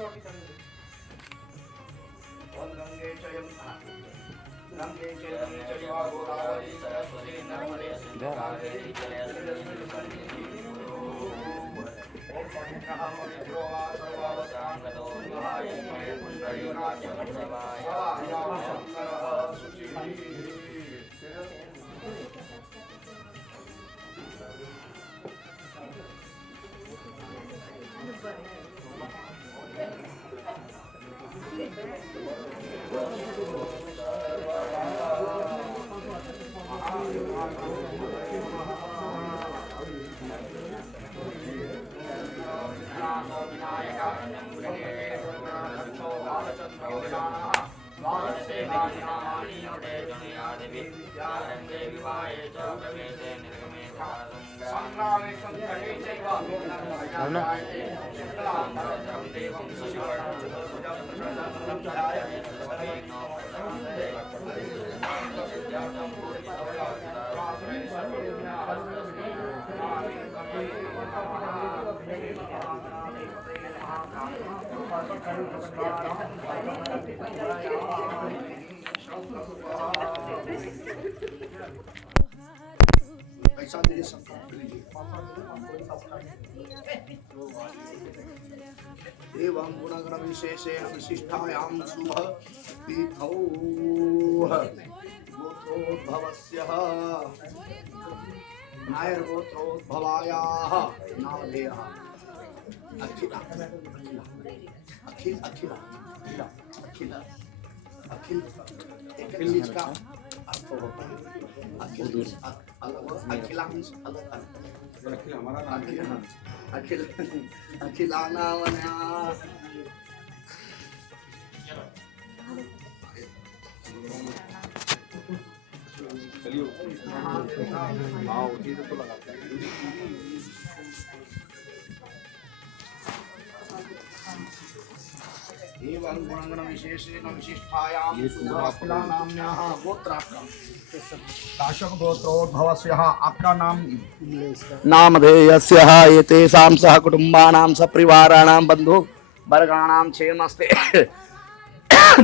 गंगे च यमुना गंगे च यमुने चैव गोदावरी सरस्वती नर्मदे सिंधु कावेरी जलेस्मिन् सन्निधिं कुरु। ओम पवित्रः पवित्रो वा सर्वावसानगतो महायस्मै पुण्डरीकाक्षवत्सवाय शङ्करः शुचिः। ऐसा दीजिए सबका एवं गुणगण विशेषेण विशिष्टायां शुभ तिथौ गोत्रोद्भवस्य नायर गोत्रोद्भवायाः नामधेयः अखिल अखिल अखिल अखिल अखिल एक चीज का अर्थ होता है अखिल अखिलांश अलग अखिल हमारा अखिल अखिलाना वना चलिए हाँ उसी से तो लगाते हैं। एवं गुणगण विशेषेण विशिष्टायां नाम्न्याः गोत्राक्रम काश्यप गोत्रोद्भवस्यः आपका नाम नामधेयस्यः एतेषां सह कुटुम्बानां सपरिवाराणां बन्धु वर्गाणां क्षेमस्ते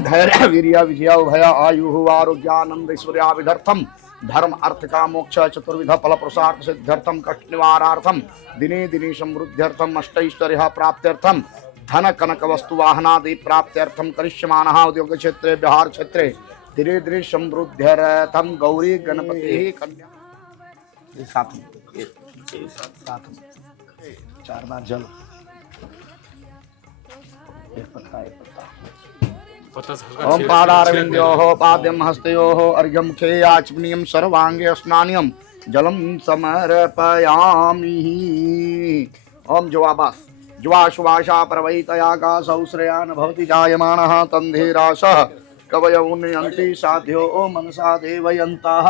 धैर्य वीर्य विजय उभय आयुः आरोग्यानंद ऐश्वर्याभिधर्थम धर्म अर्थ का मोक्ष चतुर्विध फल पुरुषार्थ सिद्ध्यर्थम कष्ट निवारार्थम दिने दिने समृद्ध्यर्थम अष्टैश्वर्य प्राप्त्यर्थम धन कनक वस्तु वाहनादि प्राप्त्यर्थम करिष्यमानः उद्योग क्षेत्रे बिहार क्षेत्रे धीरे धीरे समृद्ध्यर्थम गौरी गणपति कन्या साथ में 4 बार जल एक पत्ता ओम पादारविंद्योः पाद्यं हस्तयोः अर्घ्यं मुखे आचमनीयं सर्वांगे स्नानियं जलम समर्पयामि। ओम जुवाबास जुवाशुवाशा प्रवैतया का सौश्रयान भवति जायमानः तन्धीरासः कवयो उन्नयन्ति साध्यो मनसा देवयन्तः।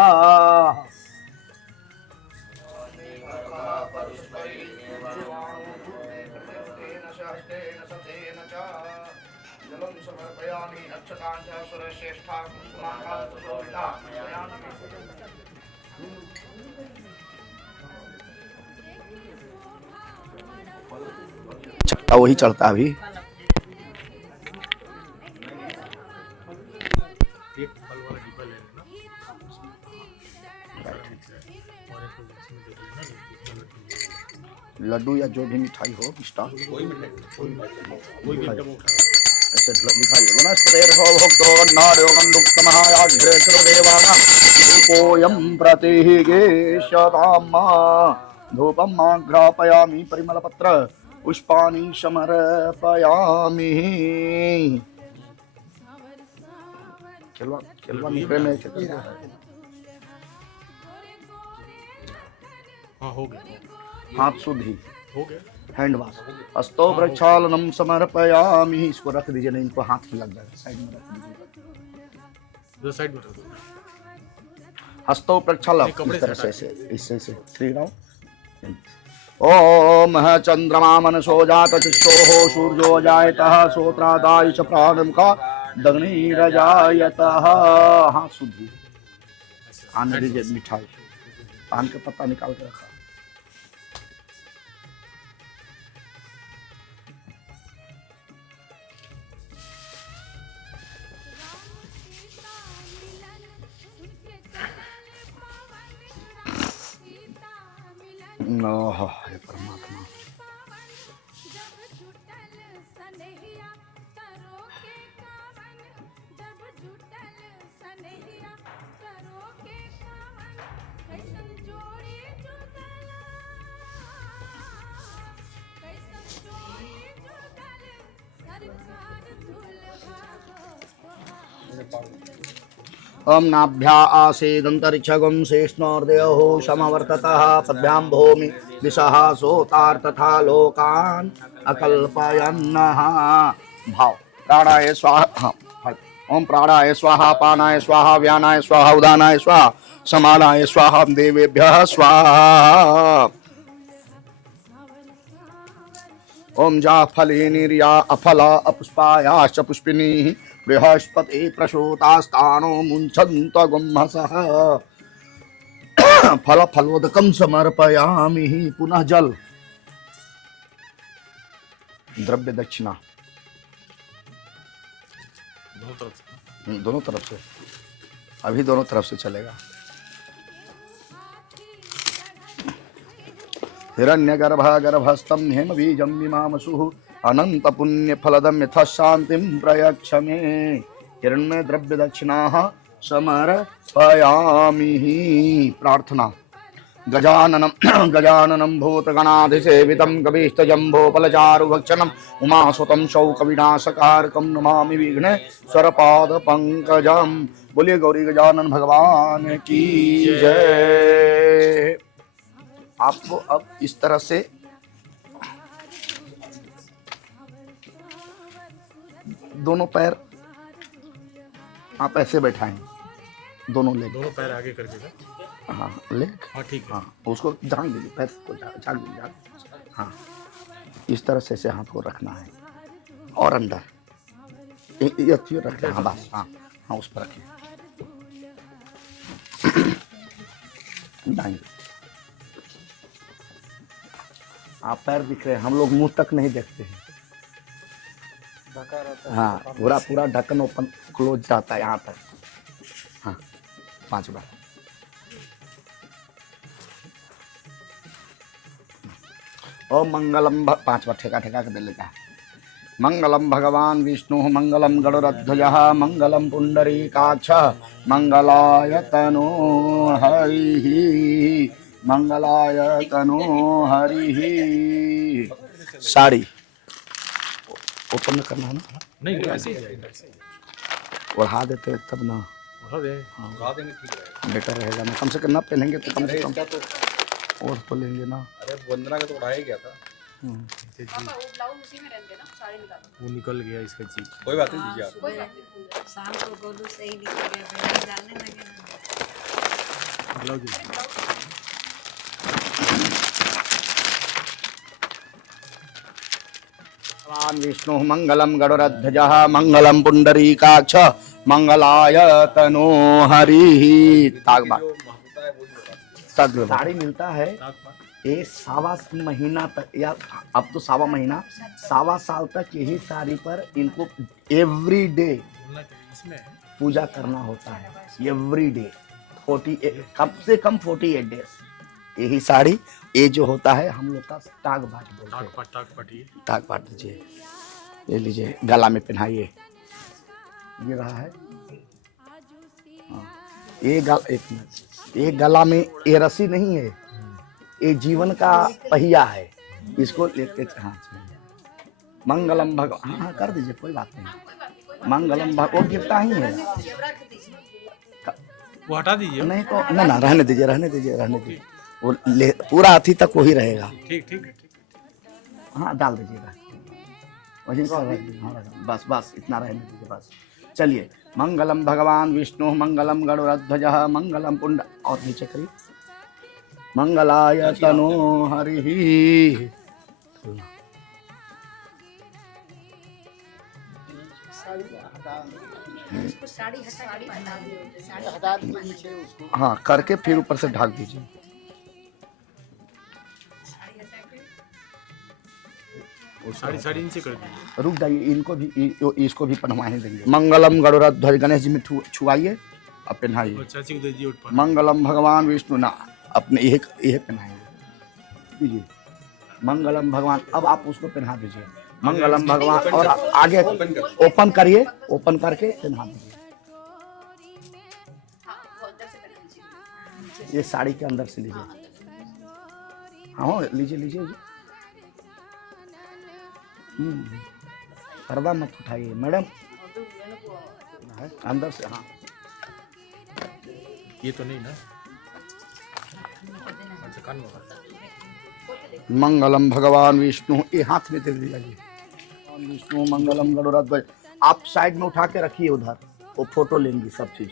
वही चलता अभी लड्डू या जो भी मिठाई हो मिष्टान ऐसे लिखा है वनस्पतेर्हो भोक्तो नार्योगं दुक्तमहायाग्रेश्वरदेवानां रूपोऽयं प्रतिहिगेशताम् धूपं माघ्रापयामि परिमलपत्र पुष्पाणि समर्पयामि। केलवा निकले में हाँ हो गया हाथ शुद्धि हो गया हैंड वॉश हस्तो प्रक्षालनम समर्पयामि। इसको रख दीजिए नहीं इनको हाथ में लग जाएगा साइड में रख दीजिए साइड में रख दो हस्तो प्रक्षालन इस तरह से इससे 3 राउंड। ओम चंद्रमा मनसो जात चिष्टोः सूर्यो जायतः सोत्रादायुष प्राणम का दग्निरजायतः। हाँ शुद्धि आने दीजिए मिठाई पान का पत्ता निकाल के रखा ओह हे परमात्मा। ओम नाभ्या आसेदंतरिक्षगम शेषनोर्दयो समवर्ततः पद्भ्यां भूमि दिशः सोतार तथा लोकान अकल्पयन्नः। भाव प्राणाय स्वाहा। ओम प्राणाय स्वाहा, पानाय स्वाहा, व्यानाय स्वाहा, उदानाय स्वाहा, समानाय स्वाहा, देवेभ्यः स्वाहा। ओम जा फले निर्या अफला अपुष्पायाश्च पुष्पिनी बृहस्पति प्रसूतास्तानो मुञ्चन्त गुम्हसः। फल फलोदकं समर्पयामि। पुनः जल द्रव्य दक्षिणा दोनों तरफ से। अभी दोनों तरफ से चलेगा। हिरण्यगर्भ गर्भस्थं हेमबीजं मिमामसुः अनंत पुण्य फलदम यथा शांतिं प्रयच्छ मे। हिरण्य द्रव्य दक्षिणाः समर्पयामि। प्रार्थना। गजाननं गजाननं भूतगणाधिसेवितं कविष्ठजम्भोफलचारुभक्षणम् उमासुतं शौकविनाशकारकं नमामि विघ्नेश्वरपादपङ्कजं। बोलिए गौरी गजानन भगवान की जय। आपको अब इस तरह से दोनों पैर आप ऐसे बैठाएं, दोनों लेग, दोनों पैर आगे करके। हाँ लेग, हाँ ठीक है। हाँ उसको झांक दीजिए, पैर को झांक दीजिए। हाँ इस तरह से ऐसे हाथ को रखना है और अंदर ये रखना है। हाँ बस, हाँ हाँ उस पर रखिए। नहीं आप पैर दिख रहे हैं, हम लोग मुंह तक नहीं देखते हैं। हाँ पूरा पूरा ढक्कन ओपन क्लोज जाता है यहाँ तक। हाँ 5 बार। ओम मंगलम 5 बार ठेका ठेका कर दे लेता है। मंगलम भगवान विष्णु मंगलम गरुड़ध्वजः मंगलम पुंडरीकाक्षः मंगलाय तनो हरिः मंगलाय तनो हरिः। साड़ी ओपन करना है ना? नहीं ऐसे ही जाएगा। ओढ़ा देते हैं तब ना, उठा दे। उठा देंगे ठीक रहेगा, बेटर रहेगा ना। कम से कम ना पहनेंगे तो कम से कम ओढ़ तो लेंगे ना। अरे वंदना का तो उठाया गया था। ब्लाउज उसी में रहते ना, साड़ी निकालो। वो निकल गया इसका चीज। कोई बात नहीं दीजिए आप। कोई बात नहीं। शाम को गोलू सही निकल गया, बैग डालने लगे ना। ब्लाउज भगवान विष्णु मंगलम गरुड़ध्वजः मंगलम पुंडरीकाक्षः मंगलाय तनो हरिः। ताकबा साड़ी मिलता है ये 1.25 महीना तक, या अब तो 1.25 महीना 1.25 साल तक यही साड़ी पर इनको एवरी डे पूजा करना होता है। एवरी डे 48 कम से कम 48 डेज यही साड़ी। ये जो होता है हम लोग का टाक बाट बोलते हैं। टाक बाट लीजिए, ये लीजिए गला में पहनाइए। ये रहा है ये ये गला में ये रस्सी नहीं है, ये जीवन का पहिया है। इसको लेके हाँ मंगलम भगवान, हाँ कर दीजिए कोई बात नहीं। मंगलम भगवान वो गिरता ही है, वो हटा दीजिए। नहीं तो ना रहने दीजिए, रहने दीजिए, रहने दीजिए। वो पूरा हाथी तक वही रहेगा। ठीक ठीक। हाँ डाल दीजिएगा वही। बस बस इतना रहने दीजिए बस। चलिए मंगलम भगवान विष्णु मंगलम गरुड़ध्वजः मंगलम पुंड, और नीचे करिए मंगलाय तनो हरिः। हाँ करके फिर ऊपर से ढक दीजिए। साड़ी नीचे कर दीजिए। रुक जाइए, इनको भी इसको भी पहनवाने देंगे। मंगलम गरुड़ध्वज गणेश जी में छुआइए अब पहनाइए। मंगलम भगवान विष्णु ना अपने यह पहनाएंगे। दीजिए। मंगलम भगवान, अब आप उसको पहना दीजिए। मंगलम भगवान, और आगे ओपन करिए, ओपन करके पहना दीजिए। ये साड़ी के अंदर से लीजिए। हाँ लीजिए लीजिए। पर्दा मत उठाइए मैडम, अंदर से। हाँ ये तो नहीं ना। मंगलम भगवान विष्णु, ये हाथ में दे दीजिए। विष्णु मंगलम गरुड़ध्वज। आप साइड में उठा के रखिए, उधर वो फोटो लेंगी सब चीज।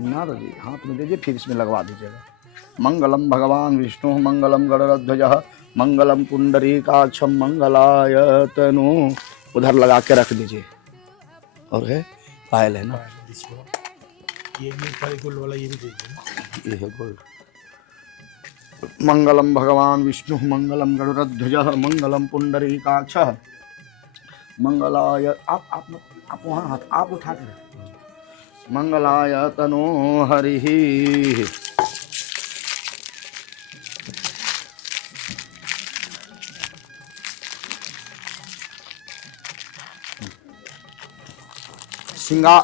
ना जी, हाथ में दीजिए, फिर इसमें लगवा दीजिएगा। मंगलम भगवान विष्णु मंगलम गरुड़ध्वज मंगलम पुंडरीकाक्षम मंगलायतनु। उधर लगा के रख दीजिए। और है पायल है ना, ये गोल्ड वाला, ये भी दीजिए। ये है गोल्ड। मंगलम भगवान विष्णु मंगलम गरुड़ध्वज मंगलम पुंडरीकाक्ष मंगलाय। आप वहाँ हाथ आप उठा के रखें। मंगलाय तनो हरि। श्रृंगार।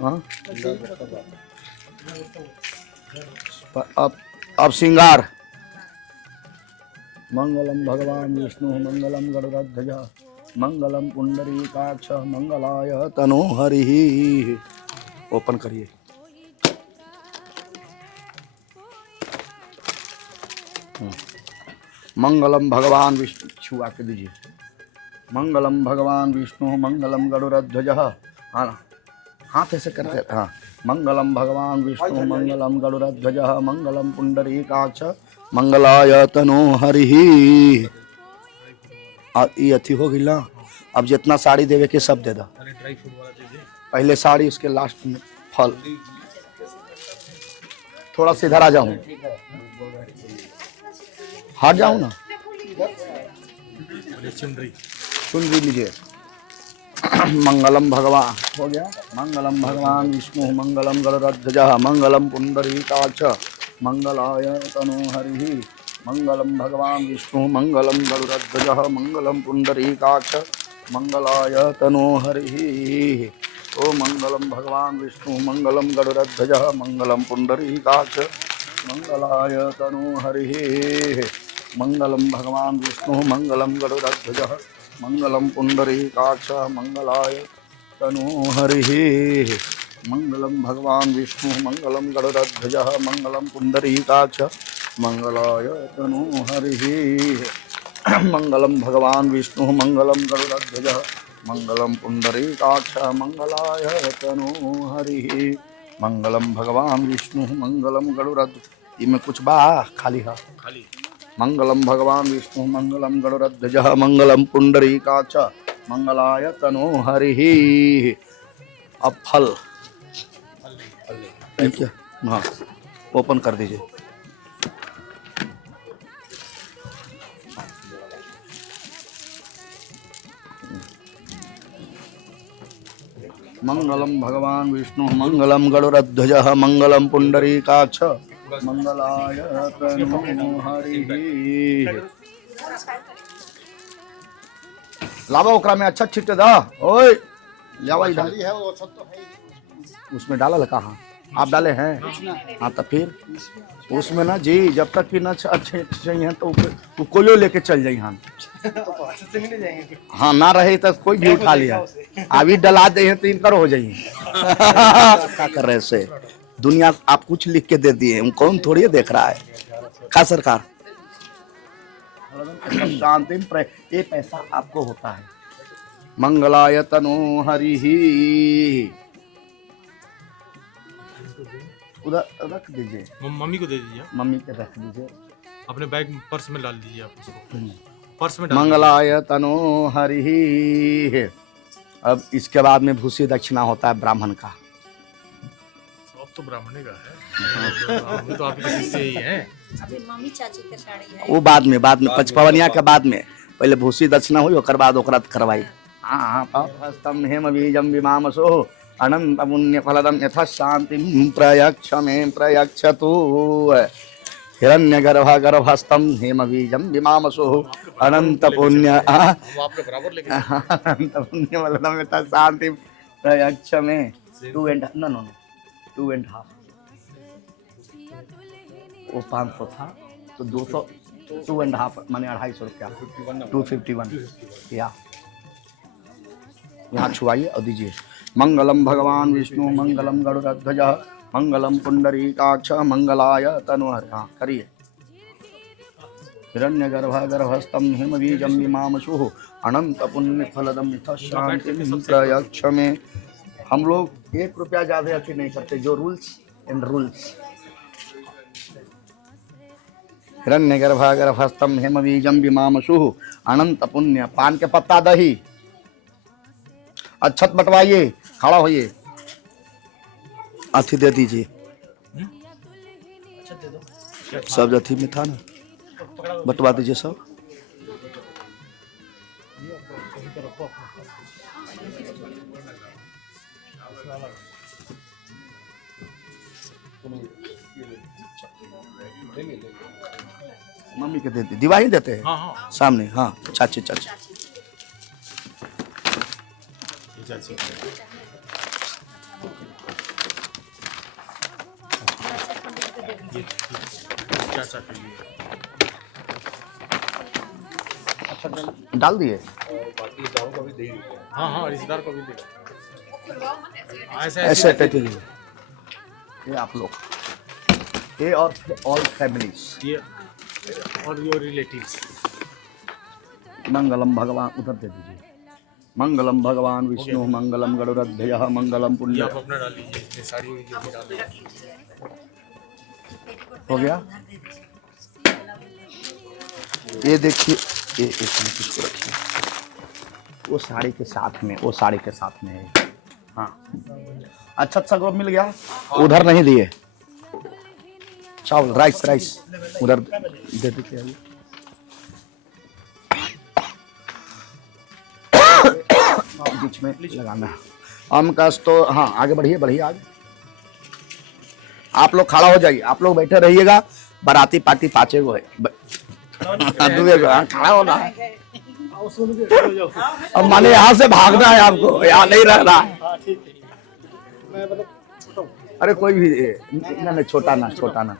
हाँ? अब श्रृंगार। मंगलम भगवान विष्णु मंगलम गरुड़ध्वज मंगलम पुंडरीकाक्ष मंगलाय तनो हरि। ओपन करिए। मंगलम भगवान विष्णु, छुआ के दीजिए। मंगलम भगवान विष्णु मंगलम गरुड़ध्वज। हाँ हाथ ऐसे करके। हाँ मंगलम भगवान विष्णु मंगलम गरुड़ध्वज मंगलम पुंडरीकाक्ष मंगलाय तनो हरि। ये अथी हो गई ना। अब जितना साड़ी देवे के सब दे दो। पहले साड़ी, उसके लास्ट में फल। थोड़ा सा इधर आ जाऊं, हट जाऊं ना। चुनरी लीजिए। मंगलम भगवान हो गया। मंगलम भगवान विष्णु मंगलम गरुड़ध्वज मंगलम पुंडरीकाक्ष मंगलाय तनो हरि। मंगलम भगवान विष्णु मंगलम गरुड़ध्वज मंगलम पुंडरीकाक्ष मंगलाय तनो हरि। ओ मंगलम भगवान विष्णु मंगलम गरुड़ध्वज मंगलम पुंडरीकाक्ष मंगलाय तनो हरि। मंगलम भगवान विष्णु मंगलम गरुड़ध्वज मंगलम पुंडरीकाक्ष मंगलाय तनो हरि। मंगलम भगवान विष्णु मंगलम गरुड़ध्वज मंगलम पुंडरीकाक्ष मंगलाय तनो हरि। मंगलम भगवान विष्णु मंगलम गरुड़ध्वज मंगलम पुंडरीकाक्ष मंगलाय तनो हरि। मंगलम भगवान विष्णु मंगलम गरुड़ध्वज। इनमें कुछ बा खाली है, खाली। मंगलम भगवान विष्णु मंगलम गरुड़ध्वज मंगलम पुंडरीकाक्ष मंगलाय तनो हरि। अब फल क्या? हाँ ओपन कर दीजिए। मंगलम भगवान विष्णु मंगलम गरुड़ध्वज मंगलम पुंडरीकाक्ष मंगलाय तनो हरि। लावा ओकरा में अच्छा छिट दा। ओए लावा इधर है, वो अच्छा तो है। उसमें डाला लगा। हाँ आप डाले हैं। हाँ तो फिर उसमें ना जी, जब तक कि ना अच्छे चाहिए तो कोई लेके चल जाइए। हाँ हाँ ना रहे तो कोई भी उठा लिया। अभी डला दे तो इनकर हो जाइए। क्या कर रहे से दुनिया, आप कुछ लिख के दे दिए, कौन थोड़ी देख रहा है। का सरकार शांति में ये पैसा आपको होता है। मंगलाय तनो हरि। उधर रख दीजिए। मम्मी को दे दीजिए। मम्मी के रख दीजिए। अपने बैग पर्स में डाल दीजिए। आप उसको पर्स में मंगलाय तनो हरि। अब इसके बाद में भूसी दक्षिणा होता है ब्राह्मण का। अब तो ब्राह्मण का है। तो आपके शिष्य ही हैं। अभी मम्मी चाची के साड़ी है। वो बाद में पचपवनिया के बाद में पहले भूसी दक्षिणा हुई, ओकर बाद ओकरा करवाई। हस्तम हेम बीजम विमामसो अनंत पुण्य फलदम यथा शांतिम प्रयक्ष मे प्रयक्षतु। हिरण्यगर्भ गर्भस्थम हेम बीजम विमामसो अनंत पुण्य अनंत पुण्य फलदम यथा शांतिम प्रयक्ष मे 2.5 वो 500 था तो 200 2.5 माने 250 रुपया 251 या यहाँ छुआइए और दीजिए। मंगलम भगवान विष्णु मंगलम गरुड़ध्वज मंगलम पुंडरीकाक्ष मंगलाय तनुहर। हाँ करिए। हिरण्यगर्भ गर्भस्थम हिम बीजम विमामसु अनंत पुण्य फलदम यथा शांतिम प्रयक्ष में। हम लोग 1 रुपया ज्यादा अच्छी नहीं करते, जो रूल्स एंड रूल्स। हिरण्यगर्भ गर्भस्थम हेम बीजम विमामसु अनंत पुण्य। पान के पत्ता दही अच्छत बंटवाइए, खड़ा होइए, अथी दे दीजिए। सब अथी में था ना, बंटवा दीजिए सब। मम्मी के देते, दिवाही देते हैं। हाँ। सामने। हाँ चाची चाची डाल दिए। हाँ रिश्तेदार को भी दे। ऐसे ये आप लोग, ये और ऑल फैमिलीज, ये और योर रिलेटिव्स। मंगलम भगवान, उधर दे दीजिए। मंगलम भगवान विष्णु मंगलम गरुड़ध्वज मंगलम पुण्य। आप अपना डाल लीजिए, साड़ी जो भी डाल दीजिए। हो गया। ये देखिए, ये किसको रखिए, वो साड़ी के साथ में, वो साड़ी के साथ में है। हाँ अच्छा ग्रुप मिल गया। उधर नहीं दिए चावल, राइस उधर दे दीजिए। बीच में लगाना है आमकस। तो हाँ आगे बढ़िए आगे। आप लोग खड़ा हो जाइए, आप लोग बैठे रहिएगा। बाराती पार्टी 5 गो है, खड़ा होना है। अब माने यहाँ से भागना है आपको, यहाँ नहीं रहना है। अरे कोई भी ना, छोटा ना।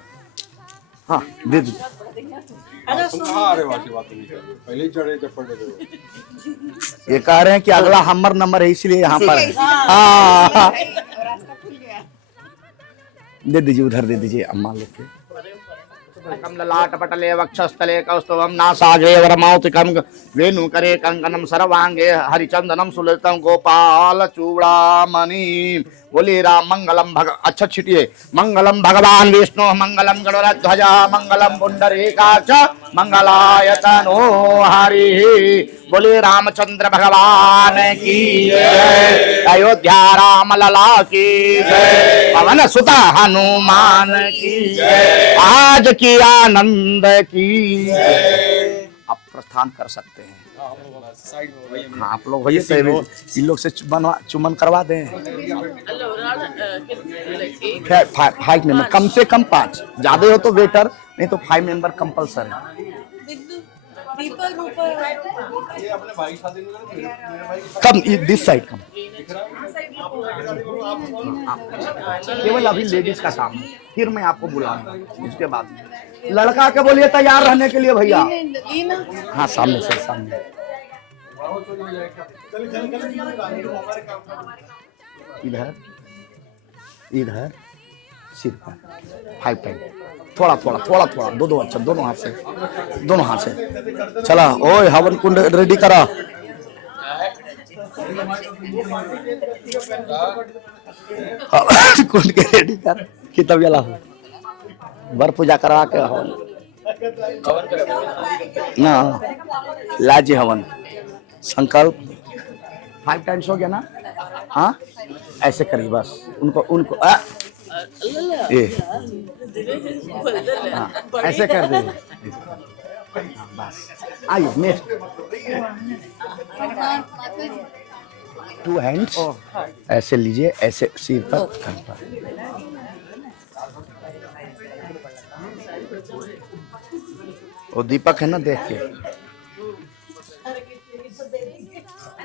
हाँ दे दीजिए। ये कह रहे हैं कि अगला हमर नंबर है, इसलिए यहाँ पर है। हाँ दे दीजिए, उधर दे दीजिए अम्मा लोग के। कमललाट पटले वक्षस्थले कौस्तुभम नासाग्रे वरमाउतिकम वेणुकरे कंकणम सर्वांगे हरिचंदनम सुललितम गोपाल चूड़ामणि। बोलिए राम मंगलम अच्छा छिटिए। मंगलम भगवान विष्णु मंगलम गरुड़ध्वज मंगलम पुंडरीकाक्ष मंगलाय तनो हरि। बोलिए रामचंद्र भगवान की जय, अयोध्या राम लला की जय, पवन सुत हनुमान की जय, आज की आनंद की जय। आप प्रस्थान कर सकते हैं। हाँ आप लोग होइए, तो इन लोग से चुमन करवा दें। 5 मेंबर, कम से कम 5, ज्यादा हो तो वेटर, नहीं तो 5 member compulsory. Come this side come. केवल अभी लेडीज का काम है, फिर मैं आपको बुलाऊंगा उसके बाद। लड़का के बोलिए तैयार रहने के लिए भैया। हाँ सामने से, सामने। इधर सिर पर 5 टाइम, थोड़ा 2 अच्छा, दोनों हाथ से चला। ओए हवन कुंड रेडी करा। कुंड के रेडी कर कि तब जला हो बर पूजा करवा के हवन ना लाजी हवन संकल्प 5 टाइम्स हो गया ना। हाँ ऐसे करिए बस, उनको ये हाँ, ऐसे कर दे बस। आइए नेक्स्ट 2 हैंड्स ऐसे लीजिए, ऐसे सिर पर कान पर। वो दीपक है ना, देख के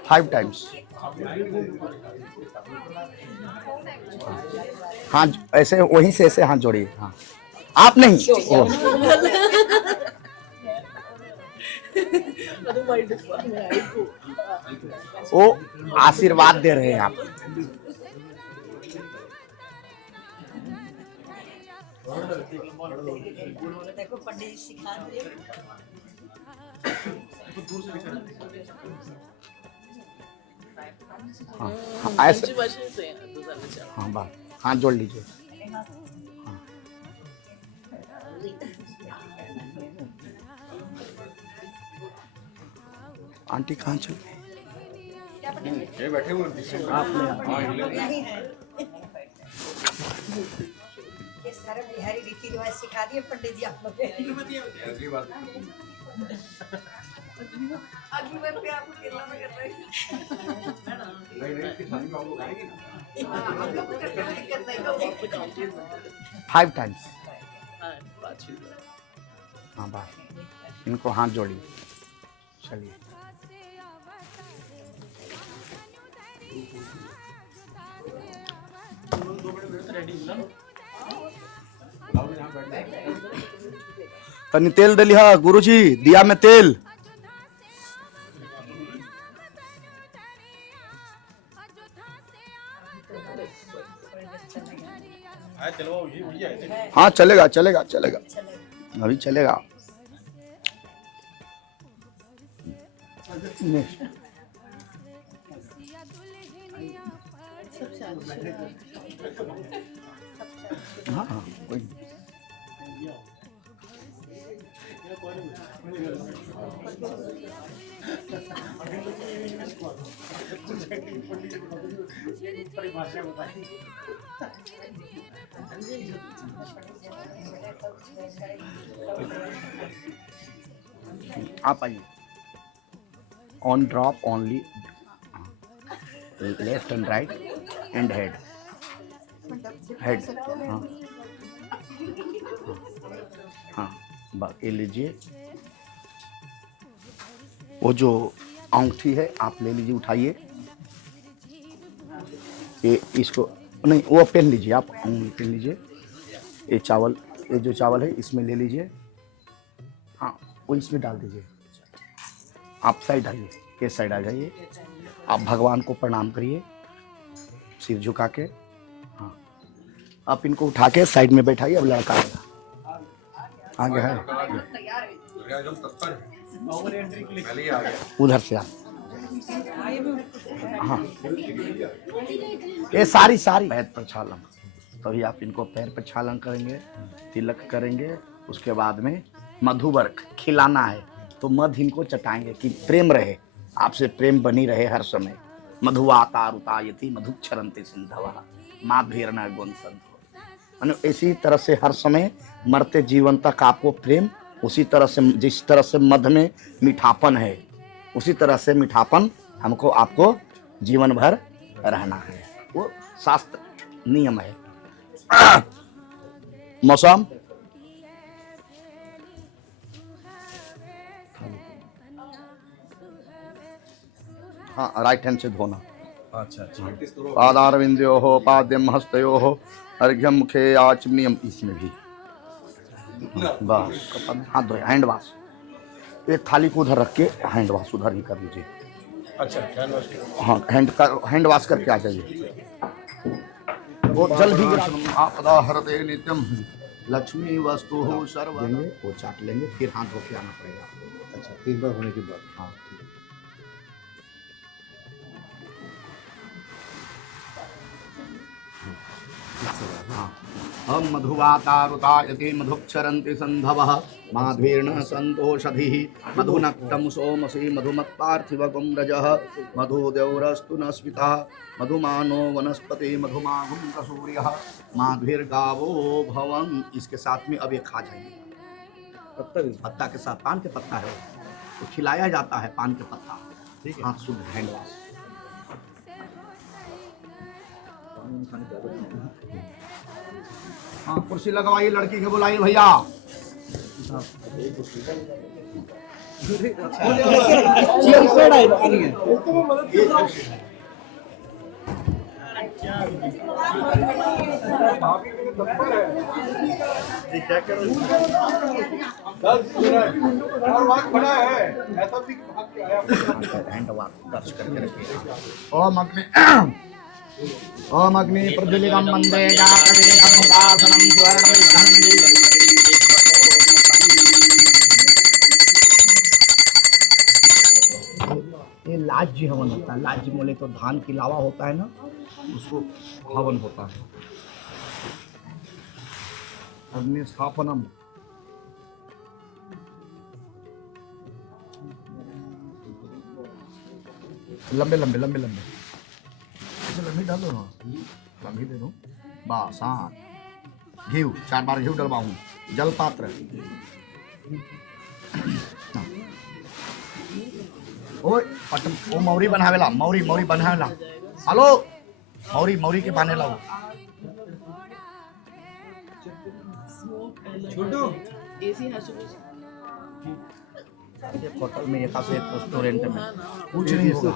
5 टाइम्स। हाँ ऐसे, वहीं से ऐसे हाथ जोड़िए। हाँ आप नहीं, वो आशीर्वाद दे रहे हैं आप। देखो पंडित जी सिखा दिए। हाँ हाँ ऐसे, हाँ बात, हाथ जोड़ लीजिए। हाँ। आंटी कहाँ चल गई? ये बैठे हुए ये सारे बिहारी रीति रिवाज सिखा दिए पंडित जी आप लोग को। अगली बार पे आपको केरला में कर रहे हैं। आप लोग को करने में दिक्कत नहीं होगी। 5 टाइम्स। हाँ बात, इनको हाथ जोड़िए। चलिए तनी तेल डली। हाँ गुरुजी, दिया में तेल। हाँ चलेगा चलेगा चलेगा, अभी चलेगा। हाँ हाँ कोई नहीं। आप आइए। On drop only left and right and head. Head हाँ हाँ बस ये लीजिए। वो जो अंगूठी है आप ले लीजिए, उठाइए। ये इसको नहीं, वो पहन लीजिए, आप अंगूठी पहन लीजिए। ये चावल, ये जो चावल है इसमें ले लीजिए। हाँ वो इसमें डाल दीजिए। आप साइड आइए, ये साइड आ जाइए। आप भगवान को प्रणाम करिए सिर झुका के। हाँ आप इनको उठा के साइड में बैठाइए। अब लड़का आएगा, आगे है उधर से आप। हाँ ये सारी पैर पर छालन, तभी आप इनको पैर पर छालन करेंगे, तिलक करेंगे। उसके बाद में मधुवर्क खिलाना है, तो मध इनको चटाएंगे कि प्रेम रहे, आपसे प्रेम बनी रहे हर समय। मधुवातारुतायति मधुक्षरन्ति सिंधवः माधुर्न गुण संतो। इसी तरह से हर समय मरते जीवन तक आपको प्रेम, उसी तरह से जिस तरह से मध में मीठापन है, उसी तरह से मीठापन हमको आपको जीवन भर रहना है। वो शास्त्र नियम है। मौसम हाँ राइट हैंड से धोना। अच्छा अच्छा। पादारविंदयोः पाद्यम हस्तयोः अर्घ्यम मुखे आचमनीयम। इसमें भी बस हाथ धोए, हैंड वॉश। एक थाली को उधर रख के हैंड वॉश उधर ही कर लीजिए। अच्छा हैंड वॉश। हाँ हैंड वॉश करके आ जाइए। वो जल भी आपदा हरते नित्यम लक्ष्मी वस्तु सर्व देंगे, वो चाट लेंगे, फिर हाथ धो के आना पड़ेगा। अच्छा 3 बार होने के बाद। हाँ हम मधुवातारुतायते मधुक्षरन्ति संधवः माध्वीर्न संतोषधिः मधुनक्तं सोमसी मधुमत्पार्थिवगुं रजः मधुदेवरस्तु न स्मितः मधुमानो वनस्पति मधुमाहुं सूर्यः माध्वीर्गावो भवन्। इसके साथ में अब ये खा जाइए, पत्ता के साथ, पान के पत्ता है। तो खिलाया जाता है पान के पत्ता। ठीक है, हाथ शुद्ध, हैंड वॉश। हाँ, कुर्सी लगवाइए, लड़की के बुलाइए भैया। क्या करो 10 मिनट और वहां खड़ा है ऐसा भी भाग के आया। हैंड वॉश दर्श करके रखिए। ओम अग्नि प्रज्वलितं वन्दे जातवेदं दासनं स्वर्णयुक्तं। ये लाज्य हवन होता है। लाज्य बोले तो धान की लावा होता है ना, उसको हवन होता है। अग्नि स्थापनम। लंबे लंबे लंबे लंबे ऐसे लंबी डालो ना, लंबी दे दो बस। हाँ, घी 4 बार घी डलवाऊं। जल पात्र। ओए पटम ओ मौरी बनावेला, मौरी मौरी बनावेला। हेलो, मौरी मौरी के बाने लाओ। छोटू एक होटल में, एक रेस्टोरेंट में कुछ नहीं होगा,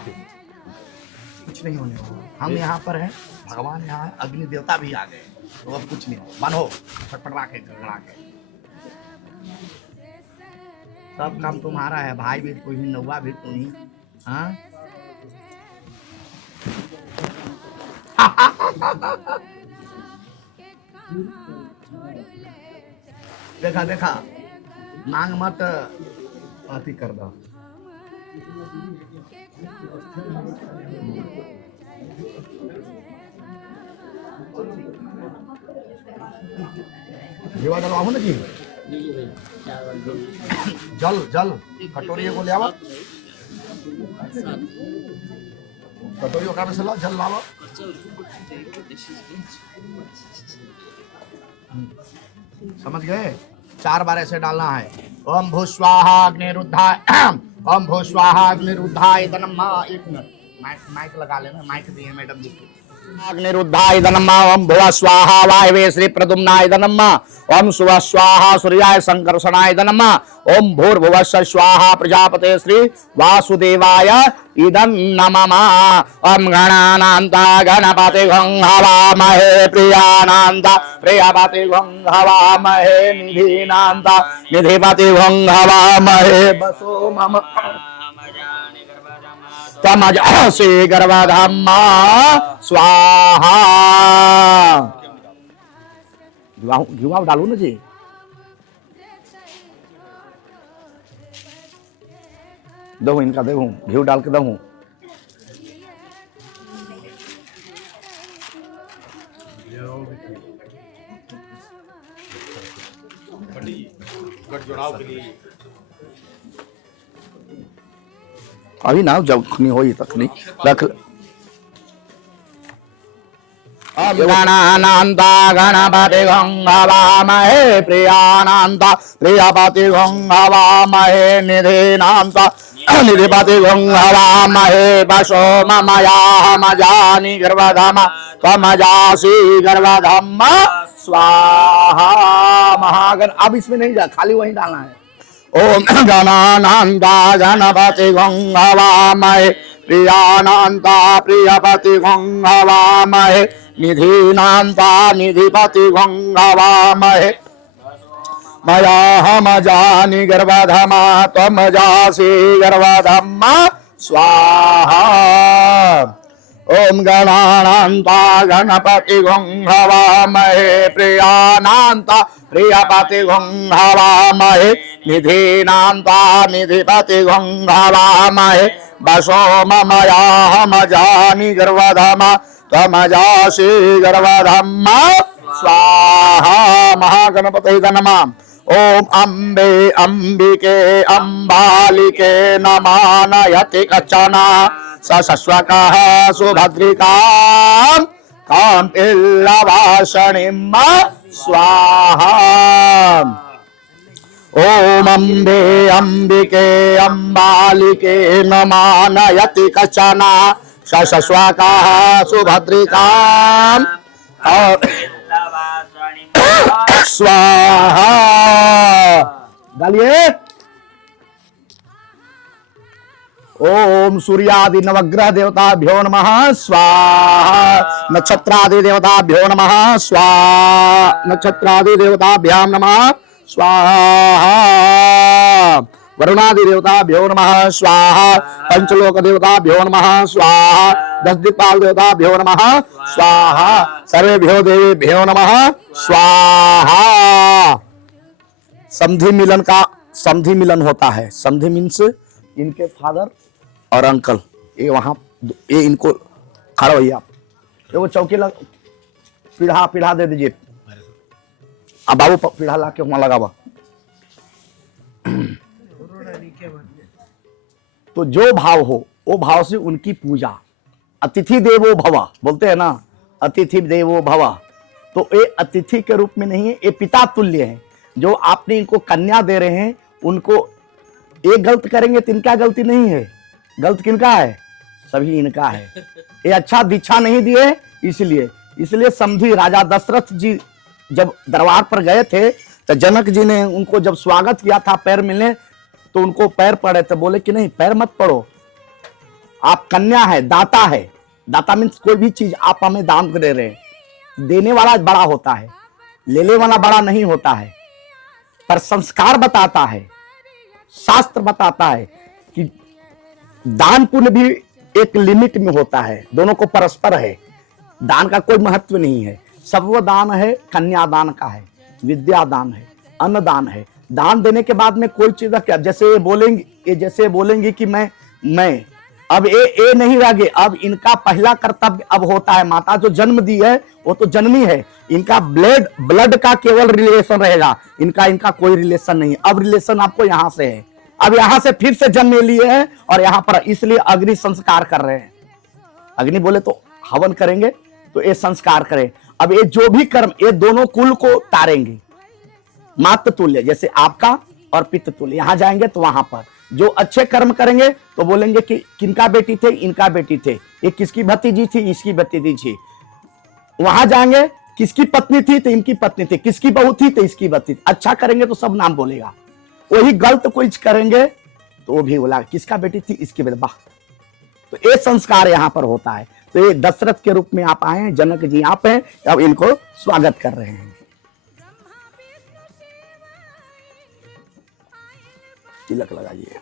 कुछ नहीं होने वाला। हम यहाँ पर हैं, भगवान यहाँ है, अग्नि देवता भी आ गए, तो अब कुछ नहीं होगा। बनो फटफटा के गड़गड़ा के, सब काम तुम्हारा है। भाई भी तुम ही, नौवा भी तुम ही। हाँ देखा देखा, मांग मत अति कर दो। जीवा डलवाओ ना जी। जल जल कटोरी को ले आओ, कटोरी का में से ला, जल लाओ। समझ गए? 4 बार ऐसे डालना है। ओम भूस्वाहा अग्निरुद्धाय, ओम भूस्वाहा अग्निरुद्धाय नमः। 1 मिनट माइक लगा लेना, माइक दिए मैडम जी को। अग्निरुद्धाय नमः। ओम भुवः स्वाहा वायवे श्री प्रद्युम्नाय नमः। ओम सुवः स्वाहा सूर्याय संकर्षणाय नमः। ओम भूर्भुवः स्वाहा प्रजापते श्री वासुदेवाय इदं नमः। ओम गणानान्ता गणपतिं हवामहे प्रियानान्ता प्रियपतिं हवामहे निधीनान्ता निधिपतिं हवामहे वसो मम तमजासि गर्भधामा स्वाहा। घिवा डालू ना जी। दो इनका देखूं, घी डाल के दो। गठजोड़ाव के लिए अभी ना जब खनी हो तखनी रख। ओम गणानान्ता गणपतिं हवामहे प्रियानान्ता प्रियपतिं हवामहे निधीनान्ता निधिपतिं हवामहे वसो ममयाहमजानि गर्भधामा त्वमजासि गर्भधामा स्वाहा। महागण। अब इसमें नहीं जा, खाली वहीं डालना है। ओम गणानान्ता गणपतिं हवामहे प्रियानान्ता प्रियपतिं हवामहे निधीनान्ता निधिपतिं हवामहे मयाहमजानि गर्भधामा त्वमजासि गर्भधामा स्वाहा। ओम गणानान्ता गणपतिं हवामहे प्रियानान्ता प्रियपतिं हवामहे निधीनान्ता निधिपतिं हवामहे वसो ममयाहमजानि गर्भधामा त्वमजासि गर्भधामा स्वाहा। महागणपतये नमः। ओम अम्बे अंबिके अंबालिके नमानयति कचना सशस्वकः सुभद्रिकां कान्तिल्लवासणिं स्वाहा। ओम अम्बे अंबिके अंबालिके न मानयति कचन शश्वाका सुभद्रिकाम और स्वाहा डालिए। ओम सूर्यादि नवग्रह देवताभ्यो नमः स्वाहा। नक्षत्रादि देवताभ्यो नमः स्वाहा। नक्षत्रादि देवताभ्याम नमः स्वाहा। वरुणादि देवताभ्यो नमः स्वाहा। पंचलोक देवताभ्यो नमः स्वाहा। 10 दिक्पाल देवताभ्यो नमः स्वाहा। सर्वेभ्यो देवेभ्यो नमः स्वाहा। संधि मिलन होता है। संधि मीन्स इनके फादर और अंकल, ये वहां, ये इनको खड़ा भैया, वो चौकी लग, पीढ़ा दे दीजिए। अब बाबू पीढ़ा ला के वहां लगावा। तो जो भाव हो वो भाव से उनकी पूजा। अतिथि देवो भव बोलते हैं ना, अतिथि देवो भव। तो ये अतिथि के रूप में नहीं है, ये पिता तुल्य है। जो आपने इनको कन्या दे रहे हैं, उनको एक गलत करेंगे तो इनका गलती नहीं है, गलत किनका है? सभी इनका है। ये अच्छा दीक्षा नहीं दिए, इसलिए समझी राजा दशरथ जी जब दरबार पर गए थे तो जनक जी ने उनको जब स्वागत किया था पैर मिलने, तो उनको पैर पड़े तो बोले कि नहीं पैर मत पड़ो, आप कन्या है, दाता है। दाता मीन्स कोई भी चीज आप हमें दान दे रहे हैं, देने वाला बड़ा होता है, लेने वाला बड़ा नहीं होता है। पर संस्कार बताता है, शास्त्र बताता है कि दान पुण्य भी एक लिमिट में होता है, दोनों को परस्पर है। दान का कोई महत्व नहीं है। सर्व दान है, कन्यादान का है, विद्या दान है, अन्न दान है। दान देने के बाद में कोई चीज क्या, जैसे ये बोलेंगे कि मैं अब ये नहीं रहे। अब इनका पहला कर्तव्य अब होता है, माता जो जन्म दी है वो तो जन्मी है, इनका ब्लड का केवल रिलेशन रहेगा, इनका कोई रिलेशन नहीं। अब रिलेशन आपको यहाँ से है, अब यहाँ से फिर से जन्म लिए हैं और यहाँ पर इसलिए अग्नि संस्कार कर रहे हैं। अग्नि बोले तो हवन करेंगे, तो ये संस्कार करें। अब ये जो भी कर्म, ये दोनों कुल को तारेंगे। मातृ तुल्य जैसे आपका और पितृ तुल्य, यहाँ जाएंगे तो वहां पर जो अच्छे कर्म करेंगे तो बोलेंगे कि किनका बेटी थे, इनका बेटी थे, ये किसकी भतीजी थी, इसकी भतीजी थी। वहां जाएंगे किसकी पत्नी थी तो इनकी पत्नी थी, किसकी बहू थी तो इसकी बहू थी। अच्छा करेंगे तो सब नाम बोलेगा, वही गलत कोई करेंगे तो वो भी बोला किसका बेटी थी, इसकी बेटी। वाह, तो ये संस्कार यहाँ पर होता है। तो ये दशरथ के रूप में आप आए हैं, जनक जी आप हैं, अब इनको स्वागत कर रहे हैं। तिलक लगाइए।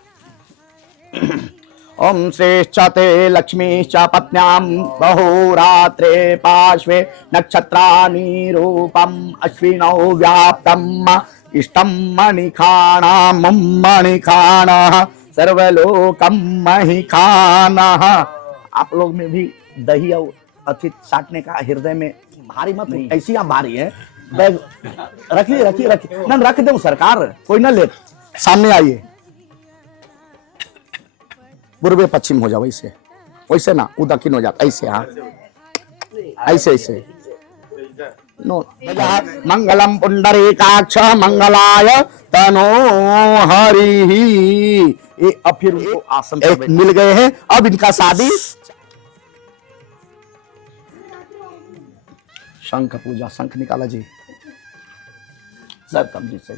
ओम श्रेष्ठते लक्ष्मी च पत्न्याम बहुरात्रे पार्श्वे नक्षत्राणि रूपम अश्विनौ व्याप्तम इष्टम मणिखाणा मणिखाणः सर्वलोकम मणिखाणः। आप लोग में भी दही और अथित साटने का हृदय में भारी मत नहीं, ऐसी आप भारी है। बैग रखिए ना, रख दो सरकार, कोई ना ले। सामने आइए, पूर्व पश्चिम हो जाओ, वैसे ना, वो दक्षिण हो जाता, ऐसे। हाँ, ऐसे नो। मंगलम पुंडरीकाक्ष मंगलाय तनो हरि। अब फिर उनको आसन मिल गए हैं, अब इनका शादी। शंख पूजा, शंख निकाला जी, सब कम जी सही।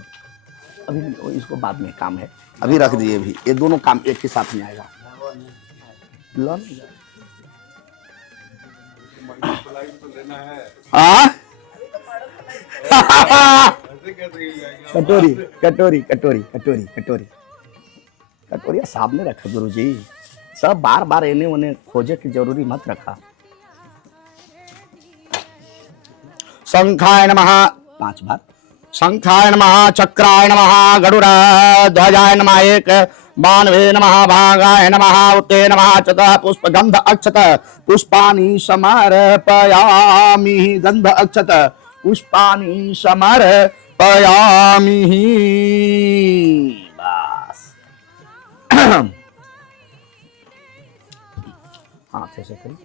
अभी इसको बाद में काम है, अभी रख दिए। भी ये दोनों काम एक के साथ में आएगा। कटोरी कटोरी कटोरी कटोरी कटोरी कटोरी सामने रखा गुरु जी, सब बार बार इन्हें उन्हें खोजे की जरूरी मत रखा। शंखाय नमः 5 बार। शंखाय नमः, चक्राय नमः, गरुड़ध्वजाय नमः, एक बाणवे नमः, भागाय नमः, उते नमः, चतः पुष्प गंध अक्षत पुष्पानि समर्पयामि। गंध अक्षत पुष्पानि समर्पयामि। बस हाथ ऐसे करिए,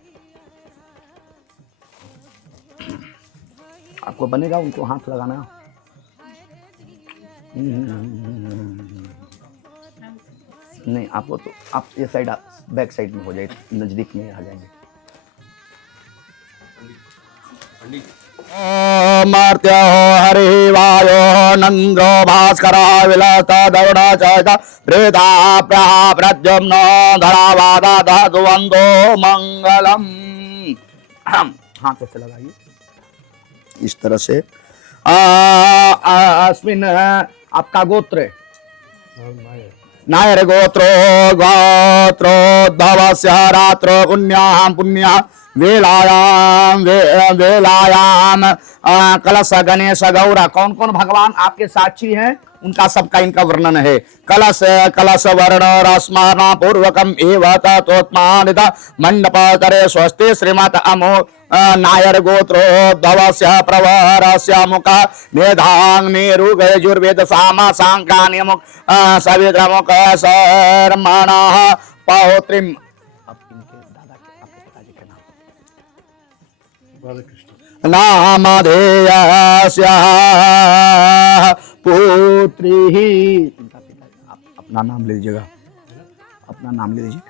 आपको बनेगा, उनको हाथ लगाना। नहीं आपको तो आप ये साइड बैक साइड में हो जाए, नजदीक में आ जाएंगे। मर्त्य हरि वायो नंद्रो भास्कर विलास दौड़ाचार्य प्रेता प्रहा प्रद्युम्नो धरावादा धातुवंदो मंगलम। हाथ से लगाइए इस तरह से। अस्मिन आपका गोत्र नायर गोत्रो गोत्रोद्भवस्य रात्रो पुण्यां पुण्या वेलायाम वेलायाम कलश गणेश गौरा। कौन कौन भगवान आपके साक्षी हैं उनका सबका इनका वर्णन है। कलश कलश वर्ण रस्माना पूर्वकम एवं तत्मानित मंडप करे स्वस्ति श्रीमत अमो नायर गोत्रोद्भवस्य प्रवरस्य मुख मेधांग निरुग यजुर्वेद सामा सांख्यानि मुख सवित्र मुख शर्मण पौत्रिम। नामधेयस्य पुत्री ही। अपना नाम ले लीजिएगा, अपना नाम ले लीजिए।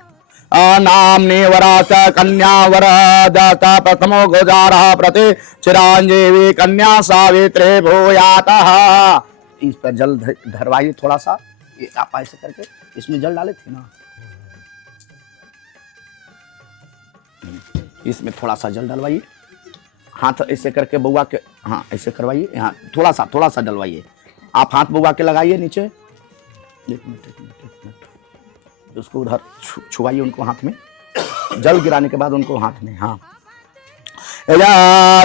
नाम्नि वरात कन्या वरदत प्रथमो गुजारः प्रति चिरंजीवी कन्या सावित्री भूयातः। इस पर जल धरवाइए थोड़ा सा, ये आप ऐसे करके इसमें जल डाले थे ना, इसमें थोड़ा सा जल डलवाइए। हाथ ऐसे करके बउआ के, हाँ ऐसे करवाइए, यहाँ थोड़ा सा डलवाइए। आप हाथ बउआ के लगाइए नीचे। एक मिनट उसको उधर छुआइए उनको हाथ में, जल गिराने के बाद उनको हाथ में। हाँ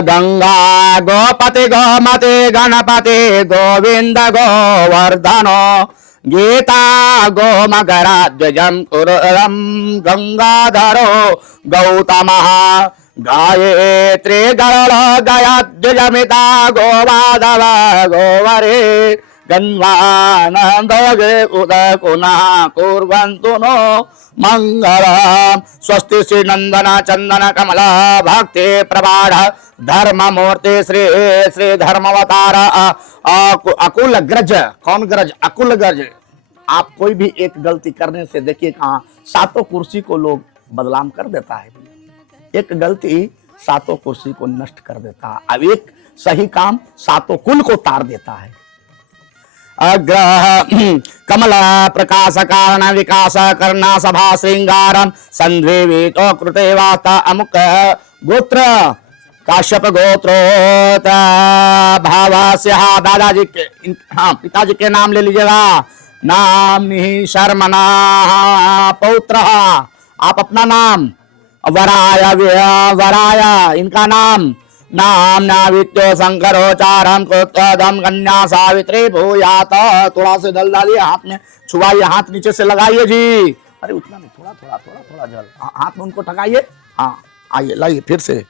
गंगा गोपति गोमति गणपति गोविंद गोवर्धनो गीता गोमकरा द्विजम कुरम गंगाधरो गौतमः गायत्री गरुड़ गया द्विजमिता गोवादव गोवरे गन्वानंदोगे उदकुना कुर्वन्तु नो मंगलम। स्वस्ति श्री नंदन चंदन कमला भक्ति प्रबाढ़ धर्म मूर्ति श्री श्री धर्मावतार अकुल ग्रज। कौन ग्रज? अकुल ग्रज। आप कोई भी एक गलती करने से देखिए कहाँ सातों कुर्सी को लोग बदनाम कर देता है। एक गलती सातों कुर्सी को नष्ट कर देता है। अब एक सही काम सातों कुल को तार देता है। अग्रह कमल प्रकाश कारण विकास करना सभा श्रृंगारम संध्वीतो कृते वाता अमुक गोत्र काश्यप गोत्रोत भावास्य। दादाजी के, हाँ पिताजी के नाम ले लीजिएगा। नाम निहि शर्मणा पौत्र। आप अपना नाम वराय वराय इनका नाम नाम नावित्यो शंकरोचारम कृतम कन्या सावित्री भूयात। थोड़ा से जल डालिए हाथ में, छुआइए, हाथ नीचे से लगाइए जी। अरे उतना नहीं, थोड़ा थोड़ा थोड़ा थोड़ा जल हाथ में उनको ठगाइए। हाँ आइए लाइए फिर से।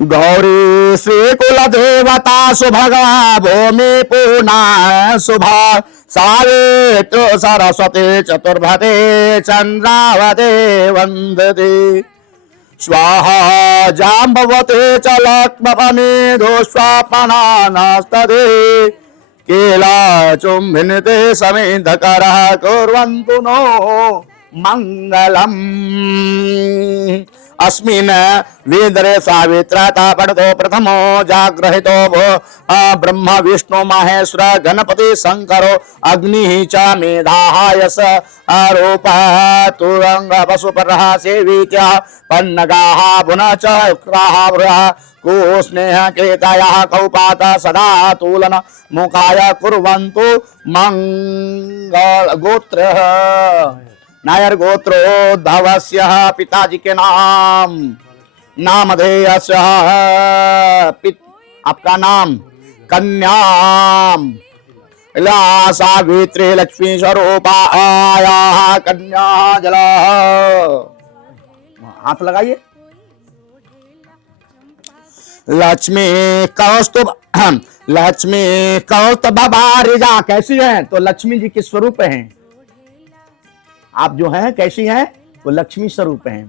गौरी श्री कुल देवता सुभगा भूमि पूर्णा शुभा सावित्र सरस्वती चतुर्भते चंद्रावते वंदते स्वाहा जाम्बवते च लक्ष्मणेधो स्वापनास्तदे केला चुम्भिन्ते समेधकरः कुर्वन्तु नो मंगलम। अस्मिन् वेदरे सावित्रता पठतो प्रथमो जाग्रहितो ब्रह्म विष्णु महेश्वर गणपति शंकरो अग्नि च मेधायस आरोपः तुरंग वसुपरः सेवित्या पन्नगाः पुनः च उक्राः को स्नेह केतायाः कौपात सदा तूलन मुखाय कुर्वन्तु मंगल। गोत्र नायर गोत्रोद्भवस्य पिताजी के नाम नामधेयस्य आपका नाम कन्याम सावित्री लक्ष्मी स्वरूपा आया कन्या जला। हाथ लगाइए। लक्ष्मी कौस्तुभ लक्ष्मी कौस्तुभ बारिजा कैसी है? तो लक्ष्मी जी के स्वरूप हैं। आप जो हैं कैसी हैं? वो लक्ष्मी स्वरूप हैं।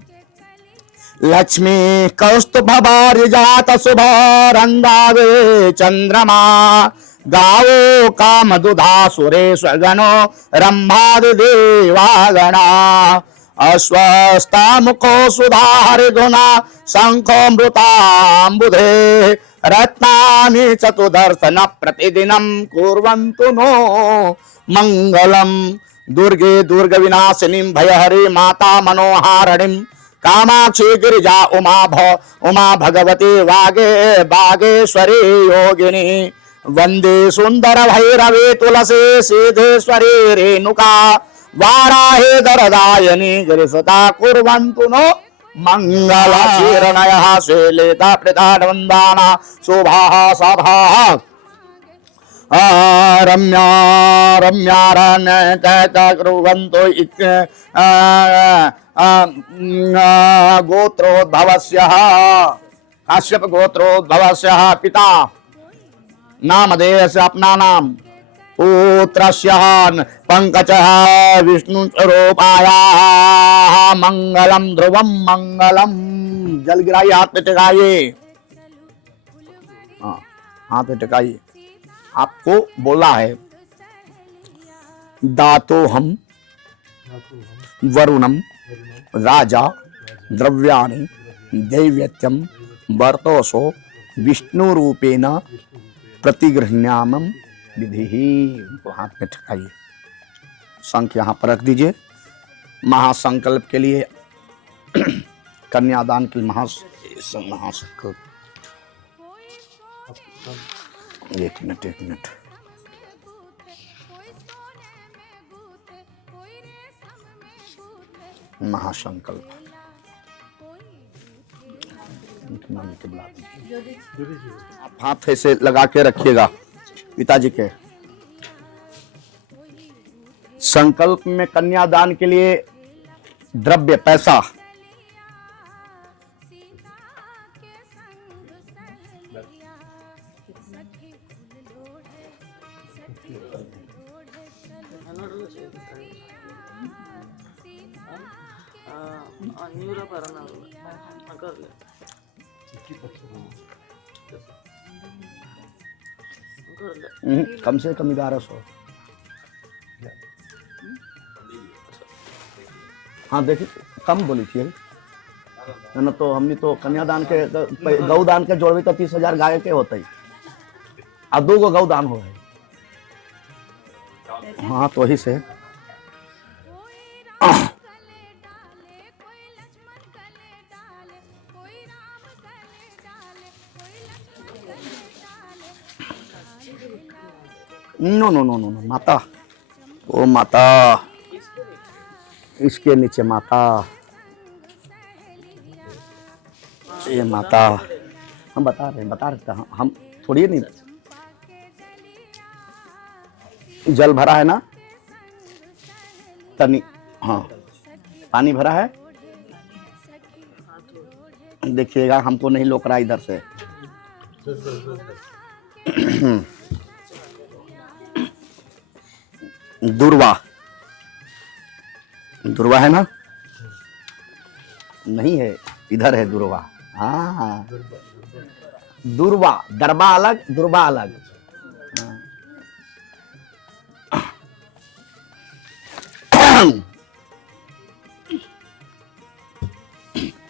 लक्ष्मी कौस्तुभभार्यजात शुभारंगावे चंद्रमा गावो कामदुधा सुरेशगणो रंभादिदेवागणा अश्वस्तामुखो सुधाहरिधुना शंखो मृताम्बुधे रत्नानि चतुर्दर्शन प्रतिदिनं कुर्वन्तु नो मंगलम। दुर्गे दुर्ग विनाशिनीं भयहरी माता मनोहारिणीं कामाक्षी गिरिजा उमा भगवती वागे बागेश्वरी योगिनी वंदे सुंदर भैरवी तुलसी सिद्धेश्वरी रेणुका वाराहे दरदायनी गिरिसता कुर्वन्तु नो मंगल। शीर्णयः श्वेलेता प्रताडवन्दाना शोभाः सभाः रम्या रम्यारण्यकुर्वन्तु गोत्रोद्भवस्य काश्यप गोत्रोद्भवस्य पिता नामधेयस्य अपना नाम पुत्रस्य पंकजः विष्णु स्वरूपायाः मंगलम ध्रुवम मंगलम। जल गिराइए, हाथ पे टिकाइए, हाथ पे टिकाइए। आपको बोला है दातो हम वरुणम राजा द्रव्याणि दैव्यत्यम वर्तोसो विष्णु रूपेण प्रतिगृह्णामम विधि। तो हाथ में ठकाइए, शंख यहाँ पर रख दीजिए। महासंकल्प के लिए कन्यादान के महासंकल्प। एक मिनट महासंकल्प आप हाथ ऐसे लगा के रखिएगा पिताजी के। संकल्प में कन्यादान के लिए द्रव्य पैसा कम से कम 1100। हाँ देखिए कम बोली थी ना, तो हमने तो कन्यादान के गौदान के जोड़वे तो 30,000 गाय के होते ही, अब 2 गो गौदान हो गए। हाँ तो वही से नो माता, ओ माता, इसके नीचे माता, ये माता। हम बता रहे हम थोड़ी नहीं। जल भरा है ना तनी, हाँ पानी भरा है, देखिएगा हमको नहीं लोक रहा इधर से। दुर्वा है ना, नहीं है इधर है दुर्वा। हाँ दुर्वा, दरबा अलग दुर्वा अलग।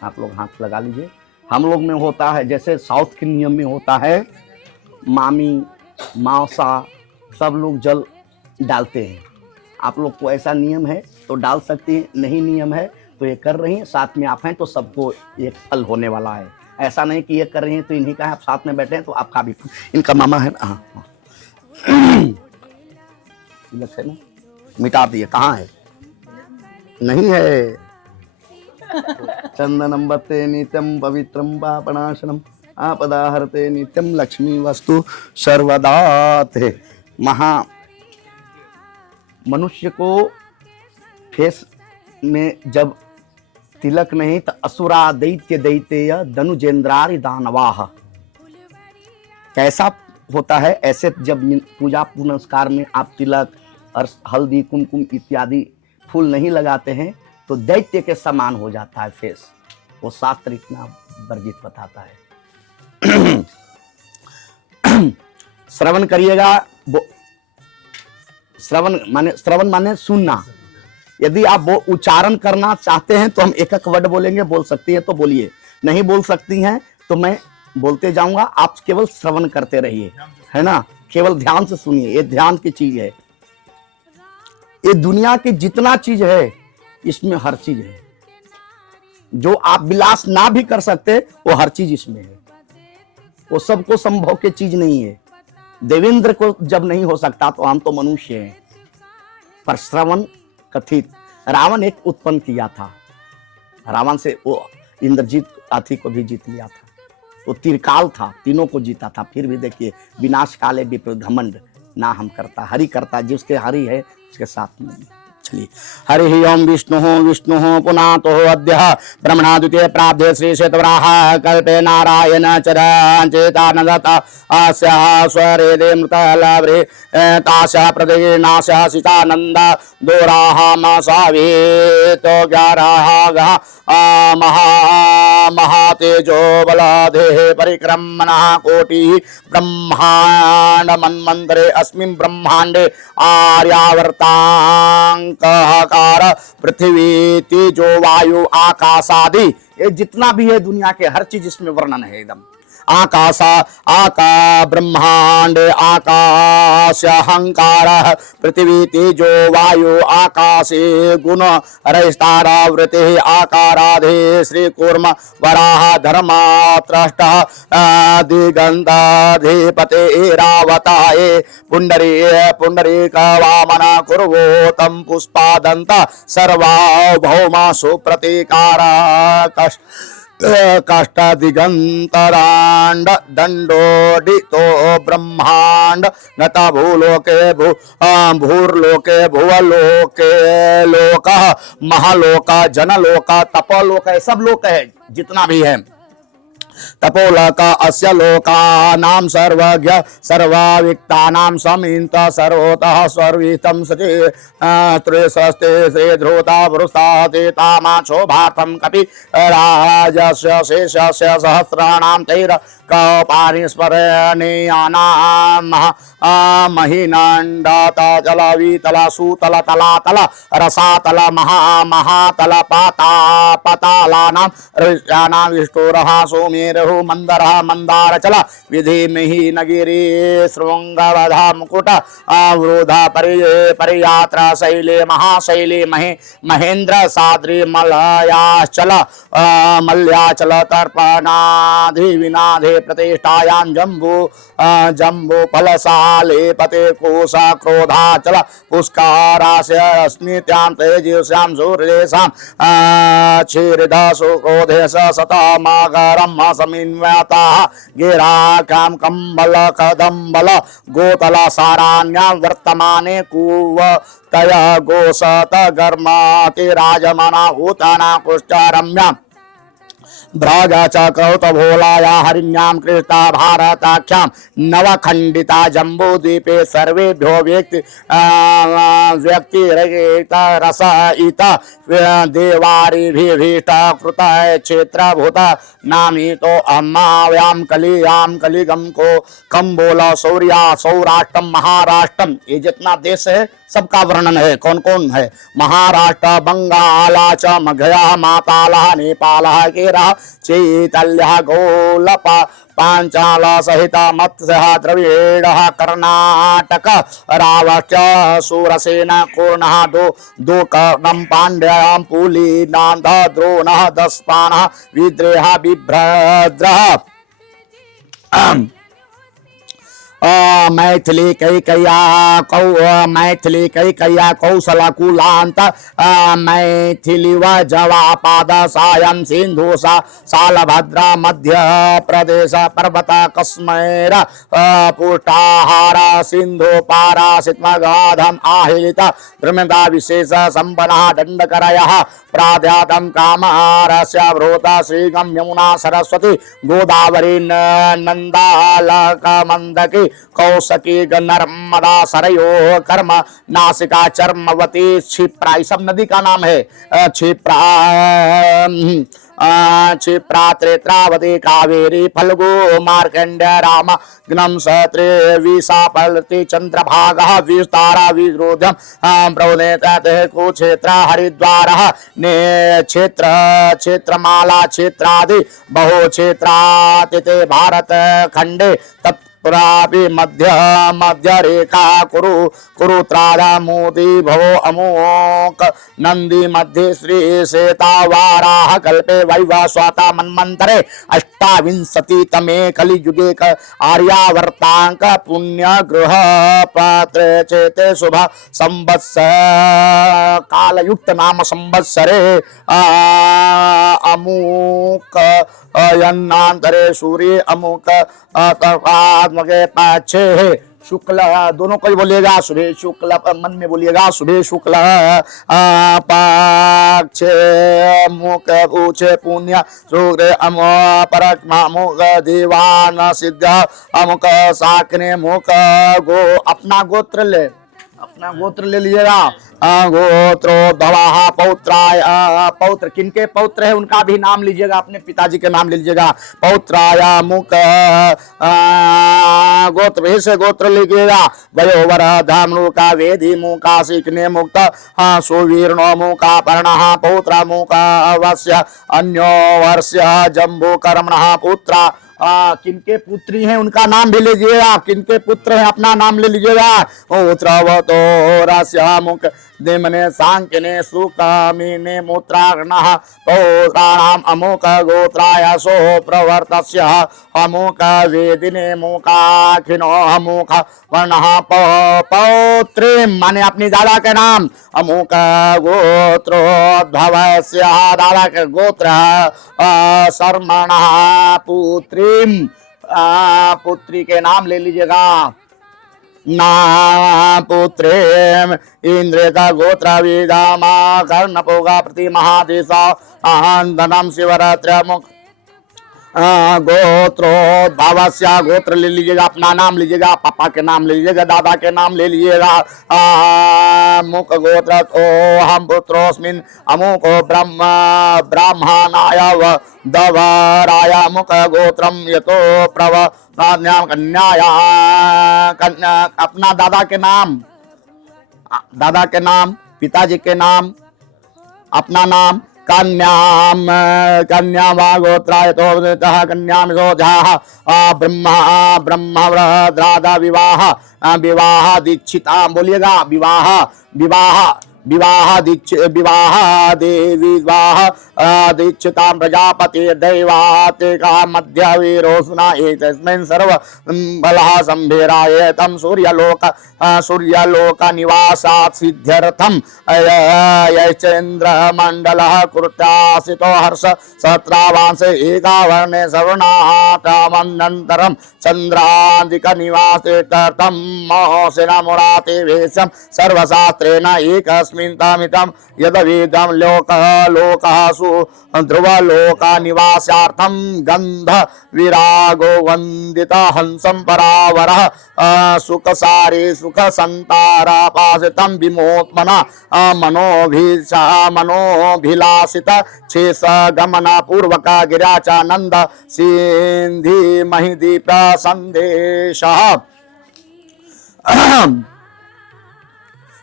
आप लोग हाथ लगा लीजिए। हम लोग में होता है जैसे साउथ के नियम में होता है, मामी मौसा सब लोग जल डालते हैं। आप लोग को ऐसा नियम है तो डाल सकते हैं, नहीं नियम है तो ये कर रही हैं, साथ में आप हैं तो सबको एक फल होने वाला है। ऐसा नहीं कि ये कर रही हैं तो इन्हीं का है, आप साथ में बैठे हैं तो आपका भी, इनका मामा है ना। हाँ ना, मिटा दिए, कहाँ है, नहीं है। चंदनम बते नित्यम पवित्रम पापनाशनम आपदाहरते नित्यम लक्ष्मी वस्तु सर्वदाते। मनुष्य को फेस में जब तिलक नहीं तो असुरा दैत्य दैतेय धनुजेंद्रारि दानवाह। कैसा होता है, ऐसे जब पूजा पुनस्कार में आप तिलक और हल्दी कुमकुम इत्यादि फूल नहीं लगाते हैं तो दैत्य के समान हो जाता है फेस। वो शास्त्र इतना वर्जित बताता है। श्रवण करिएगा, श्रवण माने सुनना। यदि आप वो उच्चारण करना चाहते हैं तो हम एक एक वर्ड बोलेंगे, बोल सकती है तो बोलिए, नहीं बोल सकती हैं तो मैं बोलते जाऊंगा, आप केवल श्रवण करते रहिए, है ना, केवल ध्यान से सुनिए। ये ध्यान की चीज है, ये दुनिया की जितना चीज है इसमें हर चीज है। जो आप विलास ना भी कर सकते वो हर चीज इसमें है। वो सबको संभव की चीज नहीं है। देवेंद्र को जब नहीं हो सकता तो हम तो मनुष्य हैं। पर श्रवण कथित, रावण एक उत्पन्न किया था, रावण से वो इंद्रजीत हाथी को भी जीत लिया था। वो तिरकाल था, तीनों को जीता था। फिर भी देखिए, विनाश काले विप्र घमंड ना हम करता, हरि करता, जिसके हरि है उसके साथ में। चलिए, हरि ओम विष्णु पुनातो अद्य ब्रह्मणा द्वितीय प्राप्ते श्री शेतवराह कल्पे नारायण चेतानदता आस्या स्वरेदे मृतलवरे तास्या प्रदीर्णास्या सीतानंद दोराहमसावेतो ग्याराः महातेजो बलादेः परिक्रमणः कोटिः ब्रह्मांड मन्वन्तरे अस्मिन् ब्रह्मांडे आर्यावर्तांकार पृथ्वी तेजो वायु आकाशादि, ये जितना भी है दुनिया के हर चीज इसमें वर्णन है एकदम। ब्रह्मांड आकाश अहंकार पृथ्वी तेजो वायु आकाशे गुण रहिस्तारावृते आकाराधे श्री कूर्म वराह धर्मात्रष्ट दिगंधाधिपते रावताये पुंडरीक वामन कुर्वोतम पुष्पादंत सर्वभौम सुप्रतीकार काष्ठ दिगंतरांड दंडोडितो ब्रह्मांड नता भूलोके भूर्लोके भुवलोके लोक महालोक जनलोक तपोलोक, सब लोक है जितना भी है। तपोलोक अस्य लोकानां सर्वज्ञ सर्वाविक्तानां समिन्त सर्वतः सर्वितं सचे त्रिसस्ते श्री ध्रुता पुरुषाते तामाचो भारतं कपि राजस्य शेषस्य सहस्राणां तैर कपानिस्मरणीयानां महिनंडता जलवीतल सूतल तलातल रसातल महातल पातालानां ऋष्यानां विष्णुरः सोमेरः मंदरः मंदारचल विधिमहि नगिरी शृंगवधा मुकुट अवरोधा परियात्रा शैले महाशैले महेंद्र साद्री मलयाचल मल्याचल तर्पणाधि विनाधे प्रतिष्ठायां जम्बू फलसाले पते कोशा क्रोधाचल पुष्कारास्य अस्मित्यां तेजस्यां सूर्येशां क्षीरदासु क्रोधेश सतमागरं समिन्व्याताः गिराकां कम्बल कदम्बल गोतल साराण्यां वर्तमाने कुवतय गोसत गर्माति राजमना ऊतना कुष्ठरम्यां भ्राजा च कौतभोलाया हरिण्यां कृष्णा भारताख्यां नवखंडिता जम्बूद्वीपे सर्वेभ्यो व्यक्तिरहित रसयित देवारिभिभीष्ट कृत क्षेत्रभूत नामितो अम्माव्यां कलियां कलिगम को कम्बोल सौर्या सौराष्ट्रम महाराष्ट्रम, ये जितना देश है सबका वर्णन है। कौन कौन है? महाराष्ट्र बंगाला च मघया माताला नेपाल केरल चैतल्य गोलप पांचाल सहित मत्स्य द्रविड़ कर्नाटक रावच सूरसेन पूर्ण दो कर्णम पांड्या पुली नांद द्रोण दस्पान विद्रेह बिभ्रद्र मैथिली कैकया कौशल कुलांत मैथिली व जवापाद सायं सिंधु सालभद्रा मध्य प्रदेश पर्वत कश्मीर पुष्टाहार सिंधु पारासित्मगाधम आहिलित द्रमदा विशेष संपन्ना दंडकरयः प्राध्यातं कामहारस्य वृता श्रीगं यमुना सरस्वती गोदावरी नंदालकमंदकी कौशकी नर्मदा सरयो कर्म नासिका चर्मवती क्षिप्रा, सब नदी का नाम है। क्षिप्रा क्षिप्रा त्रेत्रावती कावेरी फल्गु मार्कंड्य राम ग्नम सत्रे विशापलति चंद्रभागः विस्तारा विरोधम ब्रह्मनेते कुक्षेत्र हरिद्वार ने क्षेत्रमाला क्षेत्रादि बहु क्षेत्रातिते भारत खंडे तत्पुरापि मध्य रेखा कुरुत्रादा मोदी भवो अमोक नंदी मध्य श्री श्वेता वाराह कल्पे वैवस्वता मन्वन्तरे अष्टाविंशति तमे कलियुगे आर्यावर्तांक पुण्य गृह पात्र चेते शुभ संवत्सर कालयुक्त नाम संवत्सरे अमुक यन्नांतरे सूर्य अमुक आत्मके पाछे शुक्ल दोनों को ही बोलिएगा सुबह शुक्ल मन में बोलिएगा सुबह शुक्ल पाक्ष मुख पूछे पुण्य सूर्य अमो परक मुख दीवान सिद्ध अमुक साकने मुख गो अपना गोत्र ले अपना गोत्र ले लीजिएगा गोत्रो भवाहा पौत्राय पौत्र किनके पौत्र है उनका भी नाम लीजिएगा अपने पिताजी के नाम ले लीजिएगा पौत्राय मुख गोत्र से गोत्र लीजिएगा वयोवर धामृका वेदी मुका सीखने मुक्त सुवीर्णो मुका पर्णः पौत्र मुका अवश्य अन्यो वर्ष जम्बू कर्मणः पुत्र किनके पुत्री हैं उनका नाम भी लीजिएगा किनके पुत्र हैं अपना नाम ले लीजिएगा पुत्रवतो रास्यामुख देमने सांकने सुकामिने मूत्राग्नः पौत्राणाम अमुक गोत्राय सो प्रवर्तस्य अमुक वेदिने मुकाखिनो अमुक वर्णः पौत्री माने अपनी दादा के नाम अमुक गोत्रोद्भवस्य दादा के गोत्र शर्मणः पुत्री पुत्री के नाम ले लीजिएगा ना पुत्रेम इंद्र का गोत्र विदामा कर्णपोगा प्रति महादेशा आनंदनम शिवरात्र मुख गोत्रोद्भवस्य गोत्र ले लीजिएगा अपना नाम लीजिएगा पापा के नाम ले लीजिएगा दादा के नाम ले लीजिएगा मुख गोत्र ओ हम पुत्रोस्मिन् अमुको ब्राह्मणाय दवराय मुख गोत्रम यतो प्रव कन्याया अपना दादा के नाम पिताजी के नाम अपना नाम कन्याम कन्यावा गोत्राय तो कन्याम सोझा ब्रह्मद्रादा विवाह दीक्षिता बोलिएगा विवाह देवी विवाह दीक्षिता प्रजापति दैवातिका मध्य वीरोसुना एतस्मिन् सर्व बलः संभेराय तम सूर्यलोक निवासात् सिद्ध्यर्थम यश्चन्द्र मंडलः कृत्यासितो हर्ष सत्रावांश एकावर्णे सवर्णातमनन्तरं चन्द्रादिक निवासे तम मोसिना मुराते वेशम सर्वशास्त्रेण एकस्मिन् तमितं यदवेदं लोकः ध्रुवलोका निवासार्थं गंध विरागो वंदिता हंसं परावरः सुखसारे सुख संतारापासितं विमोत्मना मनोभिलाषित शेष गमन पूर्वक गिराचानंद सिंधि महिदीप संदेशः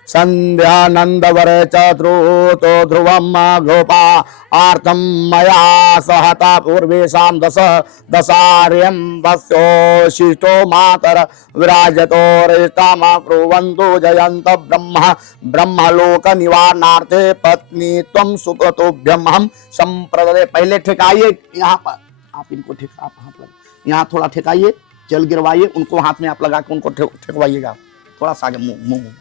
संध्यानंदवर चतुर्थो ध्रुवम गोपा आर्तम मया सहता पूर्वेशां दशार्यं वस्योशिष्टो मातर विराजतो रेष्टाम कुर्वन्तु जयन्त ब्रह्मलोक निवारणार्थे पत्नी त्वं सुपतोभ्यम हम संप्रदे। पहले ठेकाइए यहाँ पर आप इनको आप यहाँ थोड़ा ठेकाइए जल गिरवाइए उनको हाथ में आप लगा के उनको ठेकवाइएगा थोड़ा सा आगे मुंह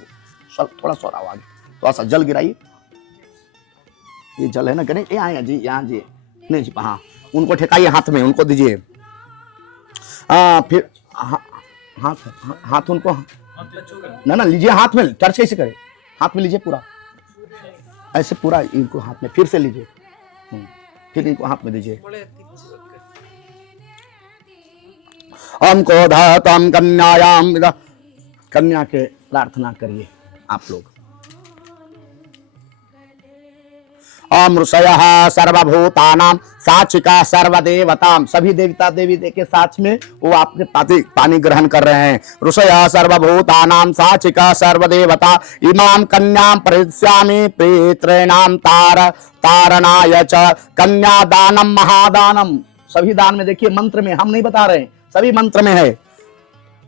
थोड़ा सा आगे थोड़ा सा जल गिराइए ये जल है ना गणेश यहाँ जी नहीं जी हाँ उनको ठेकाइए हाथ में उनको दीजिए फिर हाथ उनको ना लीजिए हाथ में टच कैसे करे हाथ में लीजिए पूरा ऐसे पूरा इनको हाथ में फिर से लीजिए फिर इनको हाथ में दीजिए हमको धातम कन्यायाम कन्या के प्रार्थना करिए आप लोग अमृषयः सर्वभूतानां साक्षिका सर्वदेवताम, सभी देवता देवी के साथ में वो आपके पानी ग्रहण कर रहे हैं। ऋषयः सर्वभूतानां साक्षिका सर्वदेवता इमां कन्यां प्रयच्छामि पितॄणां तारणाय च कन्यादानम महादानम। सभी दान में देखिए मंत्र में, हम नहीं बता रहे, सभी मंत्र में है।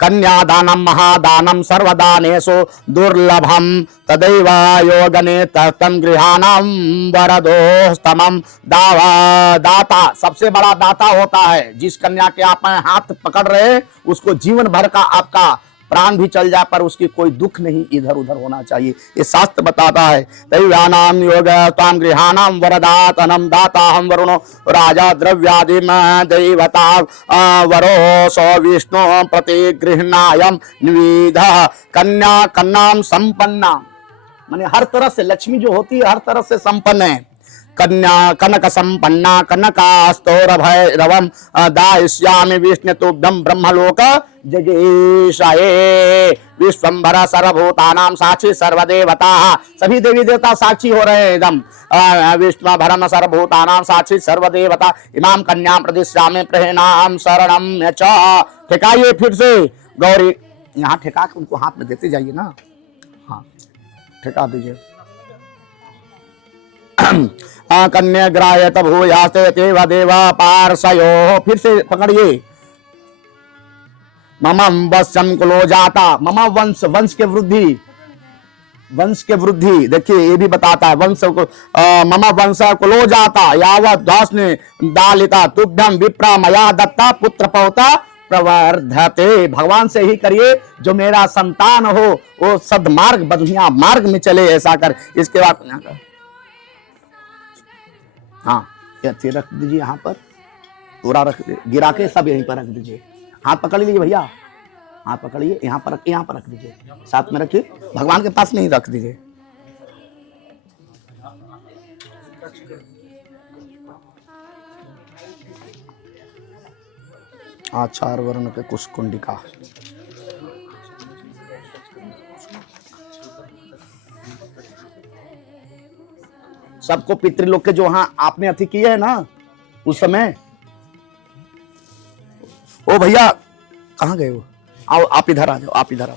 कन्यादानम महादानम सर्वदानेषु दुर्लभम तदैव योगने तम गृहाणाम वरदोस्तमम। दाता सबसे बड़ा दाता होता है। जिस कन्या के आप हाथ पकड़ रहे हैं उसको जीवन भर का आपका प्राण भी चल जाए पर उसकी कोई दुख नहीं इधर उधर होना चाहिए, ये शास्त्र बताता है। दैव्यानाम योग ताम गृहाणाम वरदातनम दाताहम वरुणो राजा द्रव्यादिम दैवता वरो सो विष्णु प्रतिगृहणायम निविध कन्या कन्याम संपन्ना, माने हर तरह से लक्ष्मी जो होती है हर तरह से संपन्न है। कन्या कनक संपन्ना कनकास्तोर भैरवम दायिष्यामि विष्णुतुभ्यं ब्रह्मलोक जगेशाये। विश्वंभर सर्वभूतानां साक्षी सर्वदेवता, सभी देवी देवता साक्षी हो रहे हैं एकदम। विश्वभरम सर्वभूतानां साक्षी सर्वदेवता इमाम कन्यां प्रदिश्यामि प्रहेणाम शरणम च। ठेकाइए फिर से गौरी, यहाँ ठेका के उनको हाथ में देते जाइए ना, हाँ ठेका दीजिए। कन्या ग्राह्यत भूयास्ते तेव देव पार्षयो, फिर से पकड़िए। मम वंशम कुलो जाता, मम वंश, वंश के वृद्धि, वंश के वृद्धि देखिए ये भी बताता है। वंश को मम वंश कुलो जाता यावत दास ने दालिता तुभ्यम विप्रा मया दत्ता पुत्र पौता प्रवर्धते। भगवान से ही करिए जो मेरा संतान हो वो सद्मार्ग बढ़िया मार्ग में चले, ऐसा कर। इसके बाद हाँ ये रख दीजिए यहाँ पर, पूरा रख गिरा के सब यहीं पर रख दीजिए। हाथ पकड़ लीजिए भैया, हाथ पकड़िए, यहाँ पर रख दीजिए, साथ में रखिए, भगवान के पास नहीं रख दीजिए। आचार वर्ण के कुश कुंडिका, सबको पितृलोक के जो वहां आपने अति किए है ना उस समय। ओ भैया कहाँ गए वो, आओ आप इधर आ जाओ, आप इधर आओ।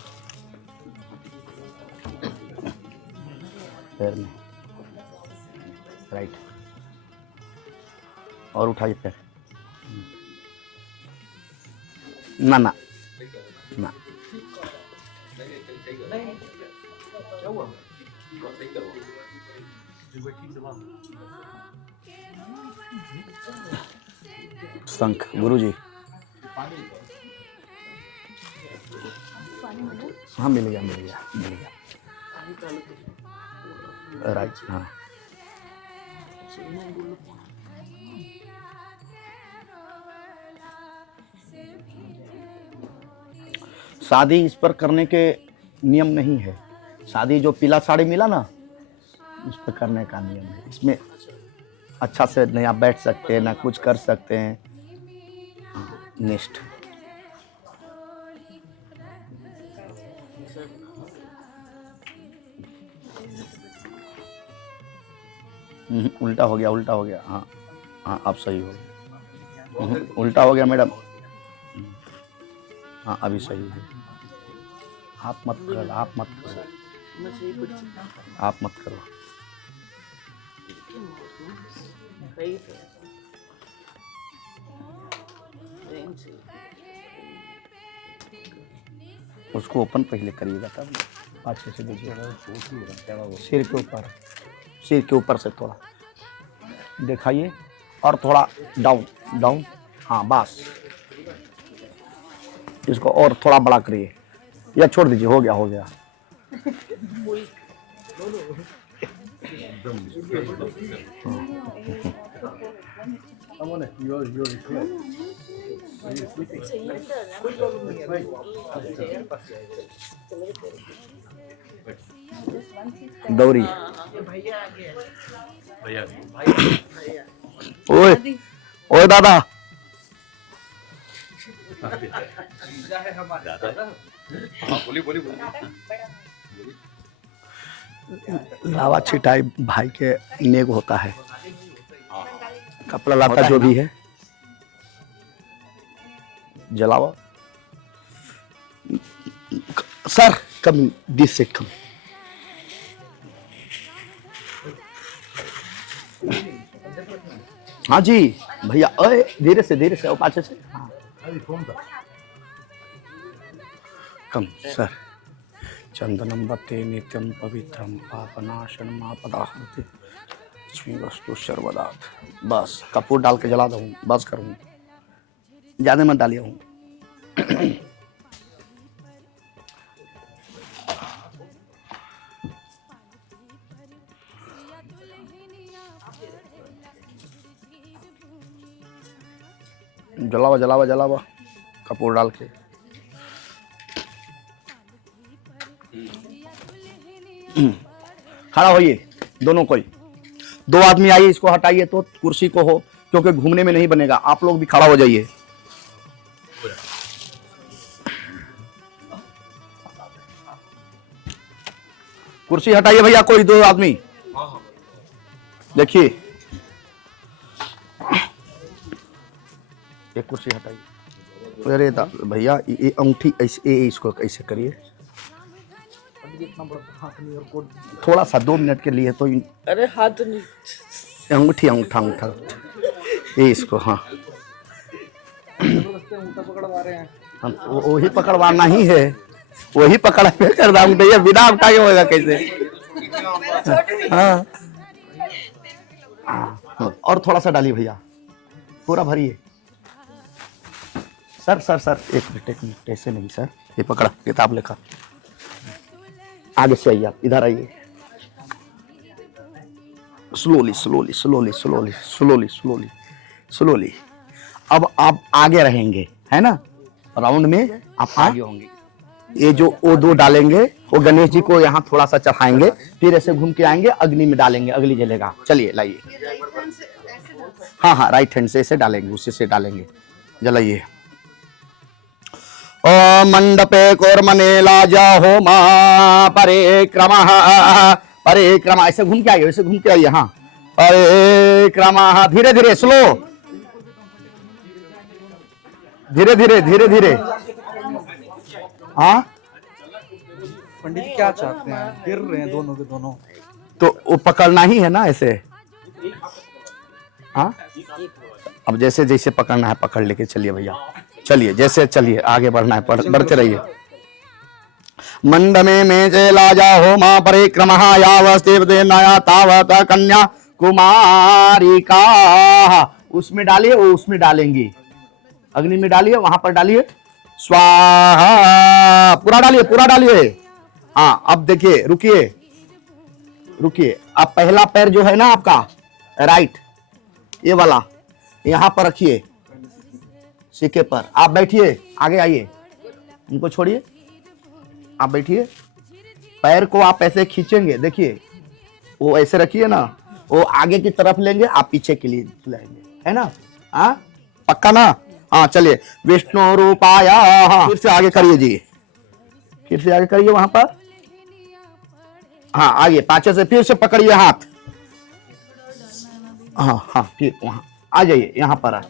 पैर में राइट, और उठाइए पैर, ना ना ना, शंख गुरुजी, हाँ मिल गया मिल गया मिल गया, राइट हाँ। शादी इस पर करने के नियम नहीं है। शादी जो पीला साड़ी मिला ना उस पर करने का नियम है। इसमें अच्छा से नहीं आप बैठ सकते हैं ना कुछ कर सकते हैं। नेक्स्ट उल्टा हो गया, उल्टा हो गया, हाँ हाँ आप सही हो गया, उल्टा हो गया मैडम, हाँ अभी सही है। आप मत करो, आप मत करो, आप मत करो। उसको ओपन पहले करिएगा तब अच्छे से दीजिएगा। सिर के ऊपर, सिर के ऊपर से थोड़ा दिखाइए और थोड़ा डाउन डाउन, हाँ बस इसको और थोड़ा बड़ा करिए या छोड़ दीजिए, हो गया हो गया। दौरी ओए ओए दादा लावा छिटाई भाई के नेग होता है, कपड़ा लाता जो भी है जलावा। सर कम दिस से कम। हाँ जी भैया, अरे धीरे से और पाछे से। हाँ कम सर। चंदनम बते नित्यम पवित्रम पापनाशनम आपदाहति लक्ष्मी वस्तु सर्वदात। बस कपूर डाल के जला दूँ, बस करूँ, ज्यादा मत डालिए हूँ। जलावा कपूर डाल के। खड़ा होइए दोनों, कोई दो आदमी आइए, इसको हटाइए तो कुर्सी को हो, क्योंकि घूमने में नहीं बनेगा। आप लोग भी खड़ा हो जाइए। कुर्सी हटाइए भैया, कोई दो आदमी। देखिए एक कुर्सी हटाइए। अरे भैया ये अंगूठी ऐसे, इसको ऐसे करिए थोड़ा सा, 2 मिनट के लिए तो। अरे हाथ नहीं, अंगूठा ये इसको। हाँ वही पकड़वाना ही है, वही पकड़ कर रहा हूँ। बिना उठा के होगा कैसे? हाँ और थोड़ा सा डालिए भैया, पूरा भरिए। सर एक मिनट ऐसे नहीं सर, ये पकड़ा किताब लेकर आगे से आइए, आप इधर आइए। स्लोली। अब आप आगे रहेंगे, है ना? राउंड में आप आगे होंगे। ये जो वो 2 डालेंगे, वो गणेश जी को यहाँ थोड़ा सा चढ़ाएंगे, फिर ऐसे घूम के आएंगे, अग्नि में डालेंगे, अग्नि जलेगा। चलिए लाइए। हाँ राइट हैंड से ऐसे डालेंगे, उसी से डालेंगे। जलाइए। ओम मंडपे कोरमनेला जाहो मां परिक्रमा। ऐसे घूम के आइए, हाँ परिक्रमा। धीरे स्लो, धीरे। हाँ पंडित जी क्या चाहते हैं? गिर रहे हैं दोनों के दोनों, तो वो पकड़ना ही है ना ऐसे। हाँ अब जैसे पकड़ना है पकड़ लेके चलिए भैया, चलिए जैसे चलिए, आगे बढ़ना है बढ़ते रहिए। मंडमे में चला जाओ मां परिक्रमा यावस्ते नया तावत कन्या कुमारी का। उसमें डालिए, वो उसमें डालेंगी, अग्नि में डालिए, वहां पर डालिए। स्वाहा, पूरा डालिए। हाँ अब देखिए, रुकिए। अब पहला पैर जो है ना आपका राइट, ये वाला यहां पर रखिए, सिक्के पर। आप बैठिए, आगे आइए, इनको छोड़िए, आप बैठिए। पैर को आप ऐसे खींचेंगे, देखिए वो ऐसे रखिए ना, वो आगे की तरफ लेंगे, आप पीछे के लिए लाएंगे, है ना? हाँ पक्का ना? हाँ चलिए। विष्णु रूपाया। हाँ फिर से आगे करिए जी, फिर से आगे करिए वहां पर। हाँ आगे पाछे से फिर से पकड़िए हाथ। हाँ फिर वहां आ जाइए, यहाँ पर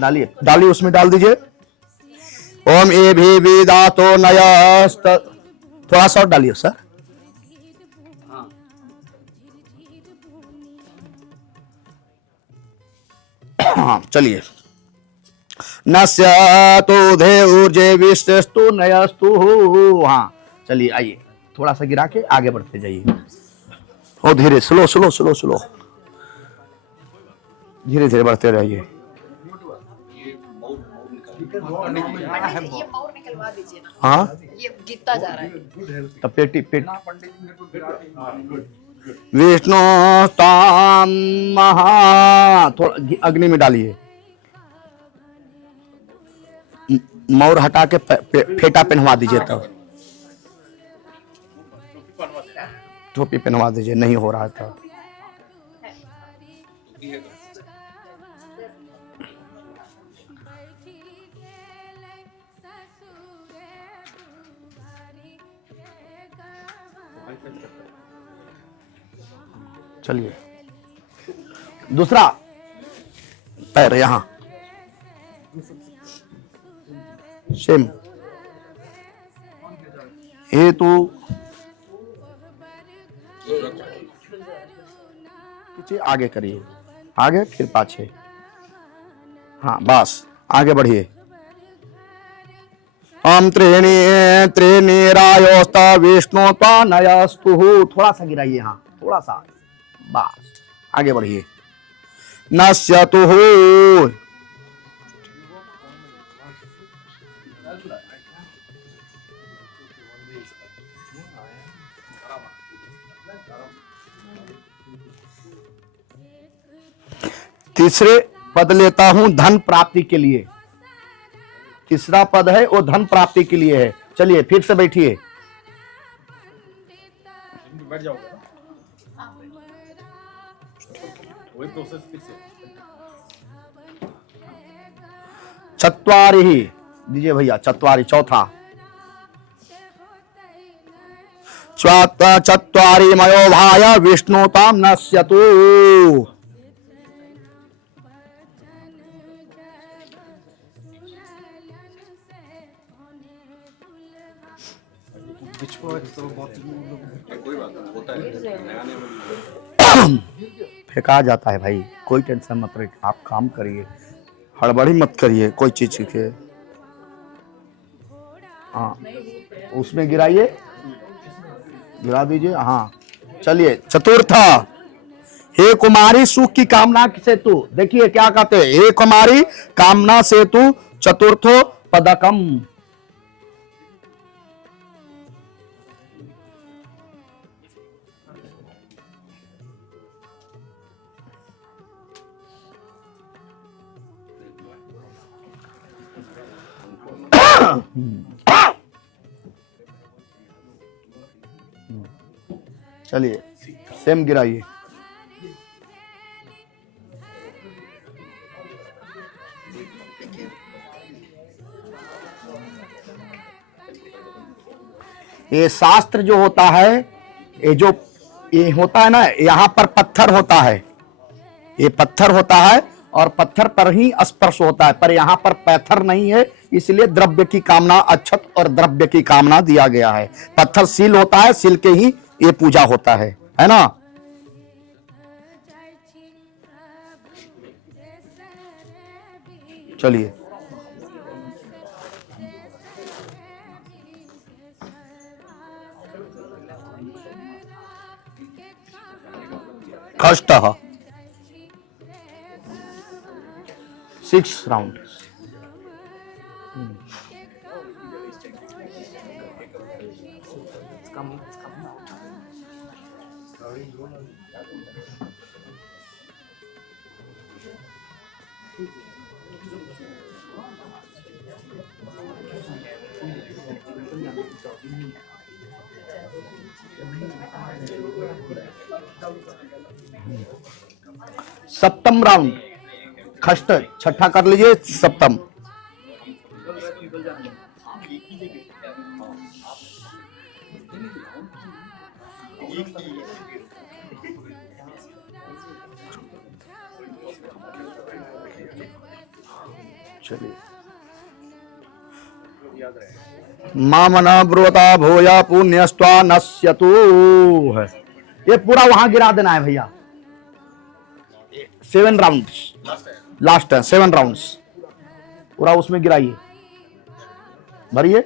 डालिए, उसमें डाल दीजिए। ओम ए भी विदा तो नयस्त। थोड़ा सा और डालिए सर। हाँ चलिए। नश्यतु देऊर्जे विश्वस्तु नयस्तु। हाँ चलिए आइए, थोड़ा सा गिरा के आगे बढ़ते जाइए। और धीरे स्लो, धीरे बढ़ते रहिए। ये पावर निकलवा दीजिए ना। हाँ ये गिरता जा रहा है। तब पेट विष्णु ताम महा। थोड़ा अग्नि में डालिए, मोर हटा के फेटा पहनवा दीजिए, तब टोपी पहनवा दीजिए, नहीं हो रहा था। चलिए दूसरा पैर यहां सेम, ये तो पीछे आगे करिए, आगे फिर पाछे, हाँ बस आगे बढ़िए। हम त्रिनेरायोस्ता विष्णु नयस्तु, थोड़ा सा गिराइए, हाँ थोड़ा सा, बस आगे बढ़िए। नश्यतु, तीसरे पद लेता हूं धन प्राप्ति के लिए, तीसरा पद है वो धन प्राप्ति के लिए है। चलिए फिर से बैठिए, बैठ जाओगे वही प्रोसेस फिर से। चत्वारि ही दीजिए भैया, चत्वारि चौथा, चत्वारि मयो भाय विष्णुताम नश्यतु। फेंका जाता है भाई, कोई टेंशन मत रखिए, आप काम करिए, हड़बड़ी मत करिए कोई चीज के। हाँ उसमें गिराइए, गिरा दीजिए, हाँ चलिए। चतुर्था, हे कुमारी सुख की कामना से तू, देखिए क्या कहते हैं, हे कुमारी कामना से तू चतुर्थो पदकम। चलिए सेम गिराइए, ये शास्त्र जो होता है, ये होता है ना, यहाँ पर पत्थर होता है, ये पत्थर होता है और पत्थर पर ही स्पर्श होता है, पर यहाँ पर पत्थर नहीं है, इसलिए द्रव्य की कामना, अक्षत और द्रव्य की कामना दिया गया है। पत्थर सील होता है, सील के ही ये पूजा होता है ना। चलिए खष्ट 6 राउंड। सप्तम राउंड, खष्ट छठा कर लीजिए, सप्तम। चलिए मामना ब्रुवता भूया पुण्यस्त्वा नश्यतु है, ये पूरा वहां गिरा देना है भैया। 7 राउंड लास्ट है, 7 राउंड्स पूरा उसमें गिराइए, भरिए,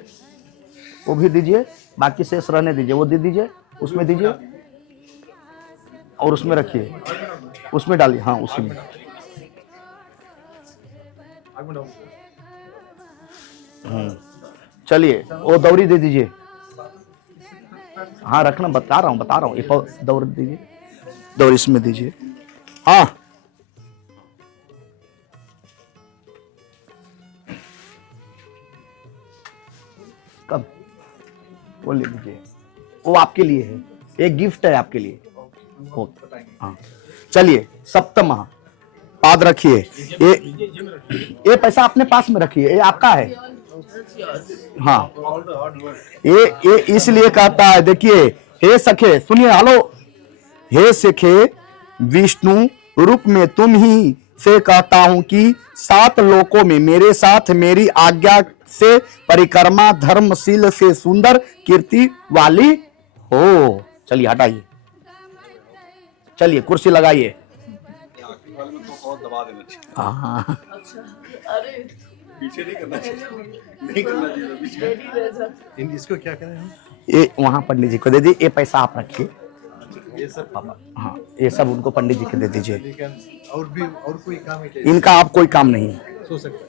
वो भी दीजिए, बाकी शेष रहने दीजिए, वो दे दीजिए, उसमें दीजिए और उसमें रखिए, उसमें डालिए, हाँ उसी में। चलिए वो दौरी दे दीजिए, हाँ रखना, बता रहा हूँ, एक दौरी दीजिए, दौरी इसमें दीजिए, हाँ कब वो ले लीजिए, वो आपके लिए है, एक गिफ्ट है आपके लिए। हाँ चलिए सप्तम पाद रखिए, ये पैसा अपने पास में रखिए, ये आपका है। हाँ ये इसलिए कहता है, देखिए हे सखे सुनिए, हेलो, हे सखे विष्णु रूप में तुम ही से कहता हूं कि 7 लोकों में मेरे साथ मेरी आज्ञा से परिक्रमा धर्मशील से सुंदर कीर्ति वाली हो। चलिए हटाइए, चलिए कुर्सी लगाइए। हाँ पीछे नहीं करना चाहिए, नहीं करना चाहिए पीछे। इसको क्या करें? ये वहां पंडित जी को दे दीजिए, ये पैसा आप रखिए। ये सब पापा, हाँ ये सब उनको पंडित जी को दे दीजिए। और कोई काम है क्या? इनका आप कोई काम नहीं,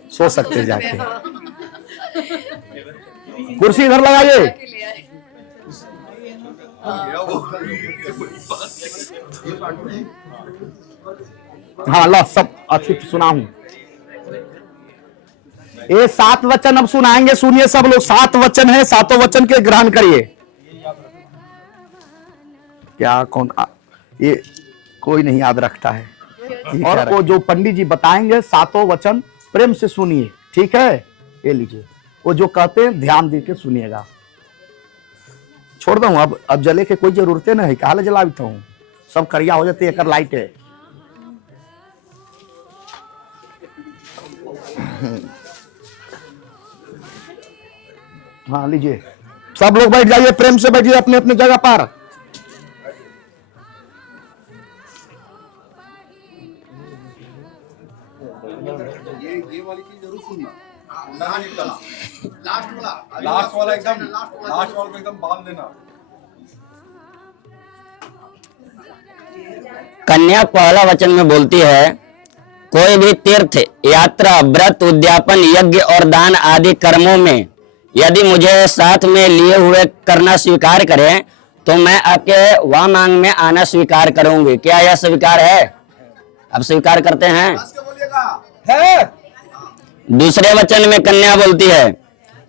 सो सकते जाके। कुर्सी इधर लगाइए। हाँ लो सब अच्छी सुना हूं। ये 7 वचन अब सुनाएंगे, सुनिए सब लोग। 7 वचन है, 7 वचन के ग्रहण करिए। क्या कौन ये कोई नहीं याद रखता है। और वो जो पंडित जी बताएंगे 7 वचन प्रेम से सुनिए, ठीक है? ये लीजिए, वो जो कहते हैं ध्यान दे के सुनिएगा। छोड़ दूं अब जले के कोई जरूरत नहीं, काले जला भी हूं, सब करिया हो जाते एक लाइट है। हाँ लीजिए, सब लोग बैठ जाइए, प्रेम से बैठिए अपने अपने जगह पर। ये वाली चीज जरूर सुनना, नहीं निकलना। लास्ट वाला एकदम लास्ट वाला को एकदम बांध देना। कन्या पहला वचन में बोलती है, कोई भी तीर्थ यात्रा व्रत उद्यापन यज्ञ और दान आदि कर्मों में यदि मुझे साथ में लिए हुए करना स्वीकार करें तो मैं आपके वामांग में आना स्वीकार करूंगी। क्या यह स्वीकार है? अब स्वीकार करते हैं? है। दूसरे वचन में कन्या बोलती है,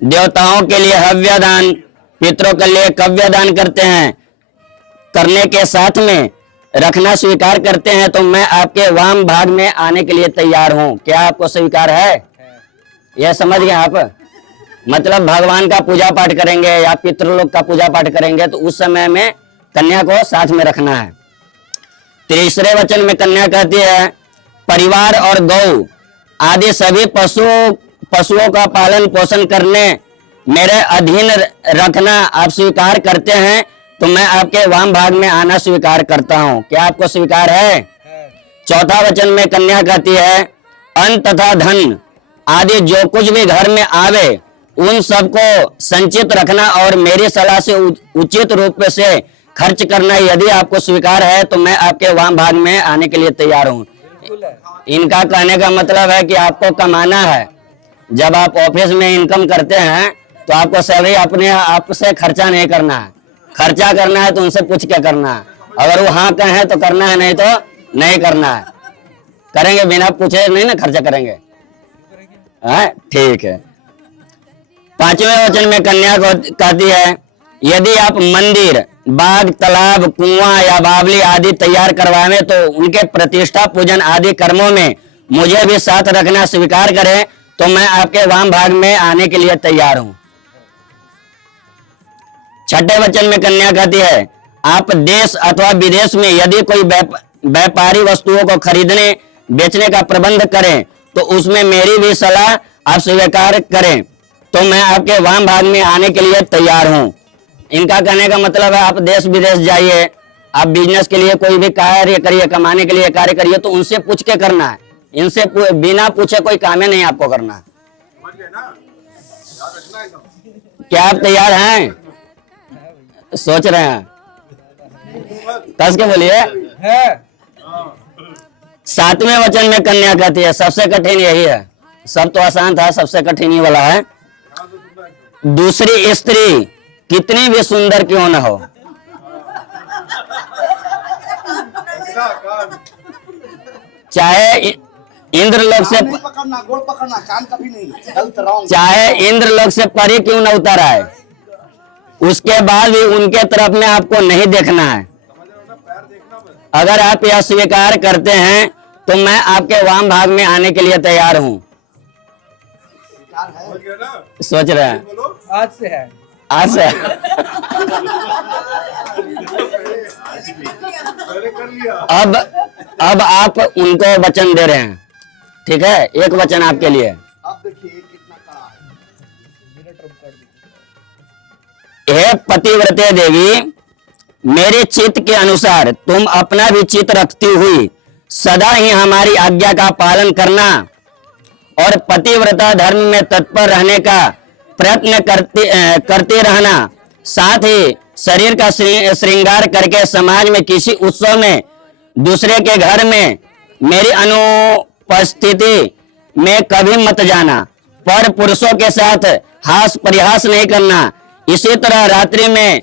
देवताओं के लिए हव्य दान, पितरों के लिए कव्य दान करते हैं, करने के साथ में रखना स्वीकार करते हैं तो मैं आपके वाम भाग में आने के लिए तैयार हूं। क्या आपको स्वीकार है? यह समझ गए आप? मतलब भगवान का पूजा पाठ करेंगे या पितृलोक का पूजा पाठ करेंगे तो उस समय में कन्या को साथ में रखना है। तीसरे वचन में कन्या कहती है, परिवार और गौ आदि सभी पशुओं का पालन पोषण करने मेरे अधीन रखना आप स्वीकार करते हैं तो मैं आपके वाम भाग में आना स्वीकार करता हूं। क्या आपको स्वीकार है? चौथा वचन में कन्या कहती है, अन्न तथा धन आदि जो कुछ भी घर में आवे उन सबको संचित रखना और मेरी सलाह से उचित रूप से खर्च करना यदि आपको स्वीकार है तो मैं आपके वाम भाग में आने के लिए तैयार हूं। इनका कहने का मतलब है कि आपको कमाना है। जब आप ऑफिस में इनकम करते हैं तो आपको सैलरी अपने आप से खर्चा नहीं करना है। खर्चा करना है तो उनसे पूछ के करना है। अगर वो हाँ कहें तो करना है, नहीं तो नहीं करना है। करेंगे बिना पूछे नहीं ना खर्चा करेंगे? ठीक है। पांचवें वचन में कन्या को कहती है, यदि आप मंदिर बाग तालाब कुआं या बावली आदि तैयार करवाएं तो उनके प्रतिष्ठा पूजन आदि कर्मों में मुझे भी साथ रखना स्वीकार करें तो मैं आपके वाम भाग में आने के लिए तैयार हूं। छठे वचन में कन्या कहती है, आप देश अथवा विदेश में यदि कोई व्यापारी वस्तुओं को खरीदने बेचने का प्रबंध करें तो उसमें मेरी भी सलाह आप स्वीकार करें तो मैं आपके वाम भाग में आने के लिए तैयार हूं। इनका कहने का मतलब है आप देश विदेश जाइए, आप बिजनेस के लिए कोई भी कार्य करिए, कमाने के लिए कार्य करिए तो उनसे पूछ के करना है। इनसे बिना पूछे कोई काम नहीं आपको करना है। क्या आप तैयार हैं? सोच रहे हैं? कस के बोलिए। सातवें वचन में कन्या कहती है, सबसे कठिन यही है, सब तो आसान था, सबसे कठिन ही वाला है। दूसरी स्त्री कितनी भी सुंदर क्यों न हो, चाहे इंद्रलोक से पकड़ना, गोल पकड़ना, कान कभी नहीं, गलत रॉन्ग, चाहे इंद्रलोक से परी क्यों न उतर आए, उसके बाद भी उनके तरफ में आपको नहीं देखना है। अगर आप यह स्वीकार करते हैं तो मैं आपके वाम भाग में आने के लिए तैयार हूं। सोच रहे हैं? आज से है। आज से अब आप उनको वचन दे रहे हैं, ठीक है? एक वचन आपके लिए। अब देखिए कितना कड़ा है। हे पतिव्रते देवी, मेरे चित्त के अनुसार तुम अपना भी चित्त रखती हुई सदा ही हमारी आज्ञा का पालन करना और पतिव्रता धर्म में तत्पर रहने का प्रयत्न करते रहना। साथ ही शरीर का श्रृंगार करके समाज में किसी उत्सव में दूसरे के घर में मेरी अनुपस्थिति में कभी मत जाना। पर पुरुषों के साथ हास परिहास नहीं करना। इसी तरह रात्रि में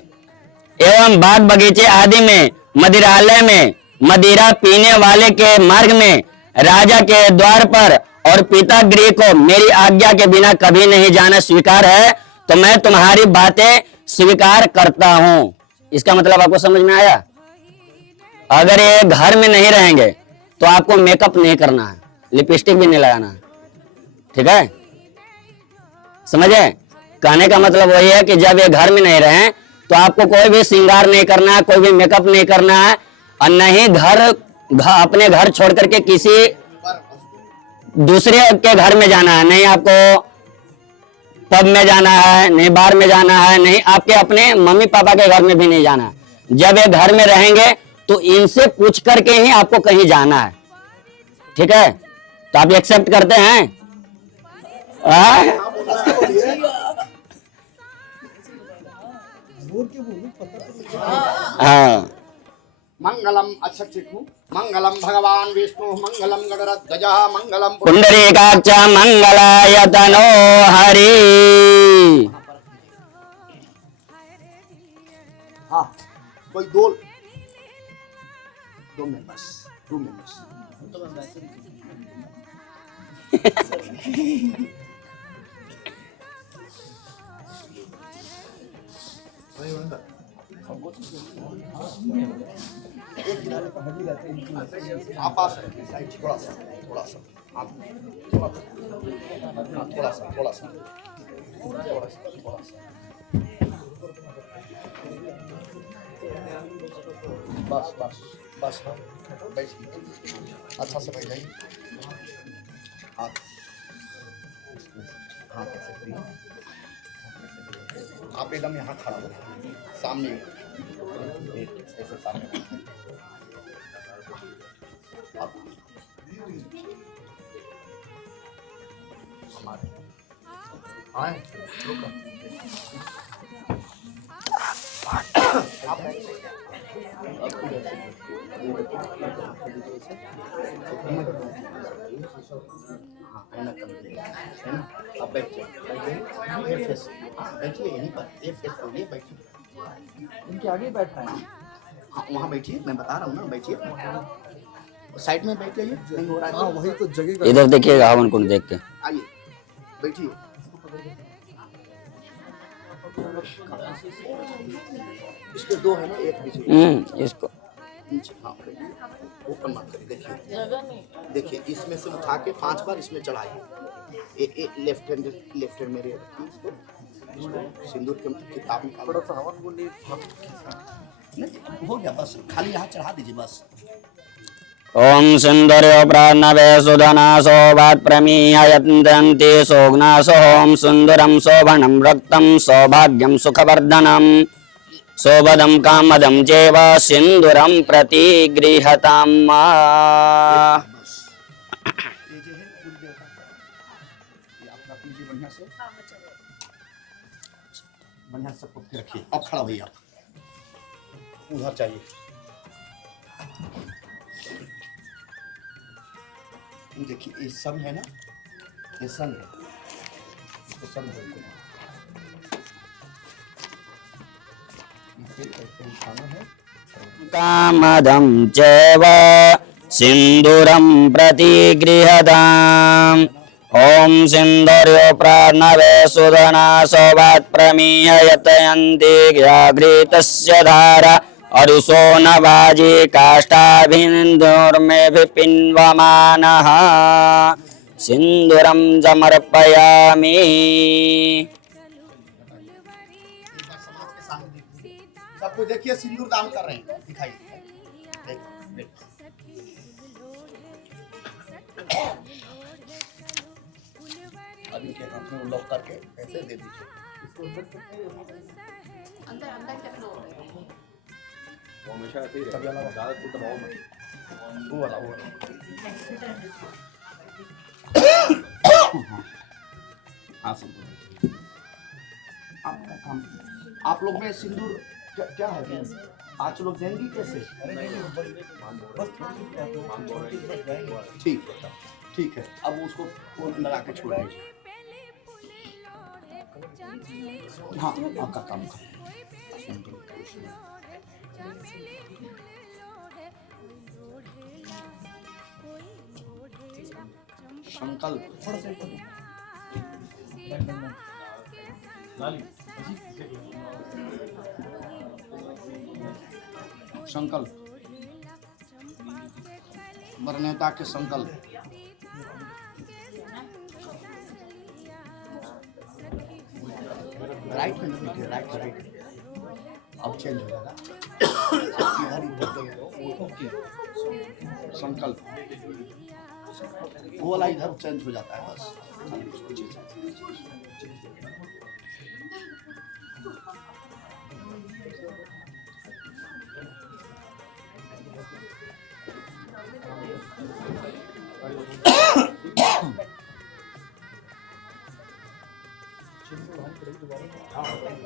एवं बाग बगीचे आदि में, मदिरालय में, मदिरा पीने वाले के मार्ग में, राजा के द्वार पर और पिता गृह को मेरी आज्ञा के बिना कभी नहीं जाना स्वीकार है। तो मैं तुम्हारी बातें स्वीकार करता हूं। इसका मतलब आपको समझ में आया? अगर ये घर में नहीं रहेंगे तो आपको मेकअप नहीं करना है, लिपस्टिक भी नहीं लगाना है, ठीक है? समझे? कहने का मतलब वही है कि जब ये घर में नहीं रहे तो आपको कोई भी श्रृंगार नहीं करना है, कोई भी मेकअप नहीं करना है, और नहीं अपने घर छोड़ करके किसी दूसरे के घर में जाना है। नहीं आपको पब में जाना है, नहीं बार में जाना है, नहीं आपके अपने मम्मी पापा के घर में भी नहीं जाना है। जब ये घर में रहेंगे तो इनसे पूछ करके ही आपको कहीं जाना है, ठीक है? तो आप एक्सेप्ट करते हैं? हाँ। मंगलम अक्षक्षिकु मंगलम भगवान विष्णु मंगलम गणराध्वज मंगलम पुंडरीकाक्ष मंगलाय तनो हरि। हाँ कोई दो मेंबर्स 2 मेंबर्स आप पास साइड थोड़ा सा आप थोड़ा सा बस बैठिए, अच्छा से बैठ जाइए। हाँ आप एकदम यहाँ खड़ा हो, सामने ऐसे सामने आप हमारे आए आप बैठिए यहीं पर बैठिए, इनके आगे बैठ रहे हैं। हाँ वहाँ बैठिए, मैं बता रहा हूँ ना, बैठिए साइड में बैठ जाइए, नहीं हो रहा है। हाँ वही तो जगह इधर देखिएगा हवन कुंड देख के। आइए बैठिए। इस पे 2 है ना, एक पीछे इसको नीचे। हाँ ओपन मत करिए, देखिए इसमें से उठा के 5 बार इसमें चढ़ाइए। एक लेफ्ट हैंड मेरे इसको सिंदूर के किताब निकालो। हो गया बस, खाली यहाँ चढ़ा दीजिए बस। ओम सुंदर्यो प्राणवे सुधना सौभात प्रमीयन्ति सोग्नासो ओम सुंदरम शोभनम रक्तम सौभाग्यम सुखवर्धनम शोभदम कामदम चैव सिंदूरम प्रतिगृहताम। बढ़िया से पकड़ के रखिए। अब खड़ा होइए, आप उधर चाहिए। देखिए ये सन है ना, ये सन है, तो सन बोलते हैं। इसे ऐसे उठाना है, कामदम चैव सिंदूरम प्रतिगृहताम। ओम सिंदूर्यो प्राणवे सुधना सौभात प्रमीयन्ति घृतस्य धारा अरुषो नवाजी काष्ठाभिन्दुर्मेभिपिन्वमानः सिंदूरं समर्पयामि। सामने देखिए, सब कुछ देखिए, सिंदूर दान कर रहे हैं, दिखाइए, देखो। अब इनके हाथ में लॉक करके ऐसे दे दीजिए, अंदर अंदर के फ्लोर है। वो हमेशा ऐसे ही रहता है, ज़्यादा टूट दबाओ मत। वो वाला हाँ सब आपका काम। आप लोग में सिंदूर क्या है, आज लोग देंगी कैसे? ठीक है, अब उसको लगा के छोड़ दीजिए। हाँ आपका काम संकल्प संकल्प वरनेता के संकल्प। राइट में देखिए, राइट राइट अब चेंज हो जाएगा। संकल्प वो वाला इधर चेंज हो जाता है बस।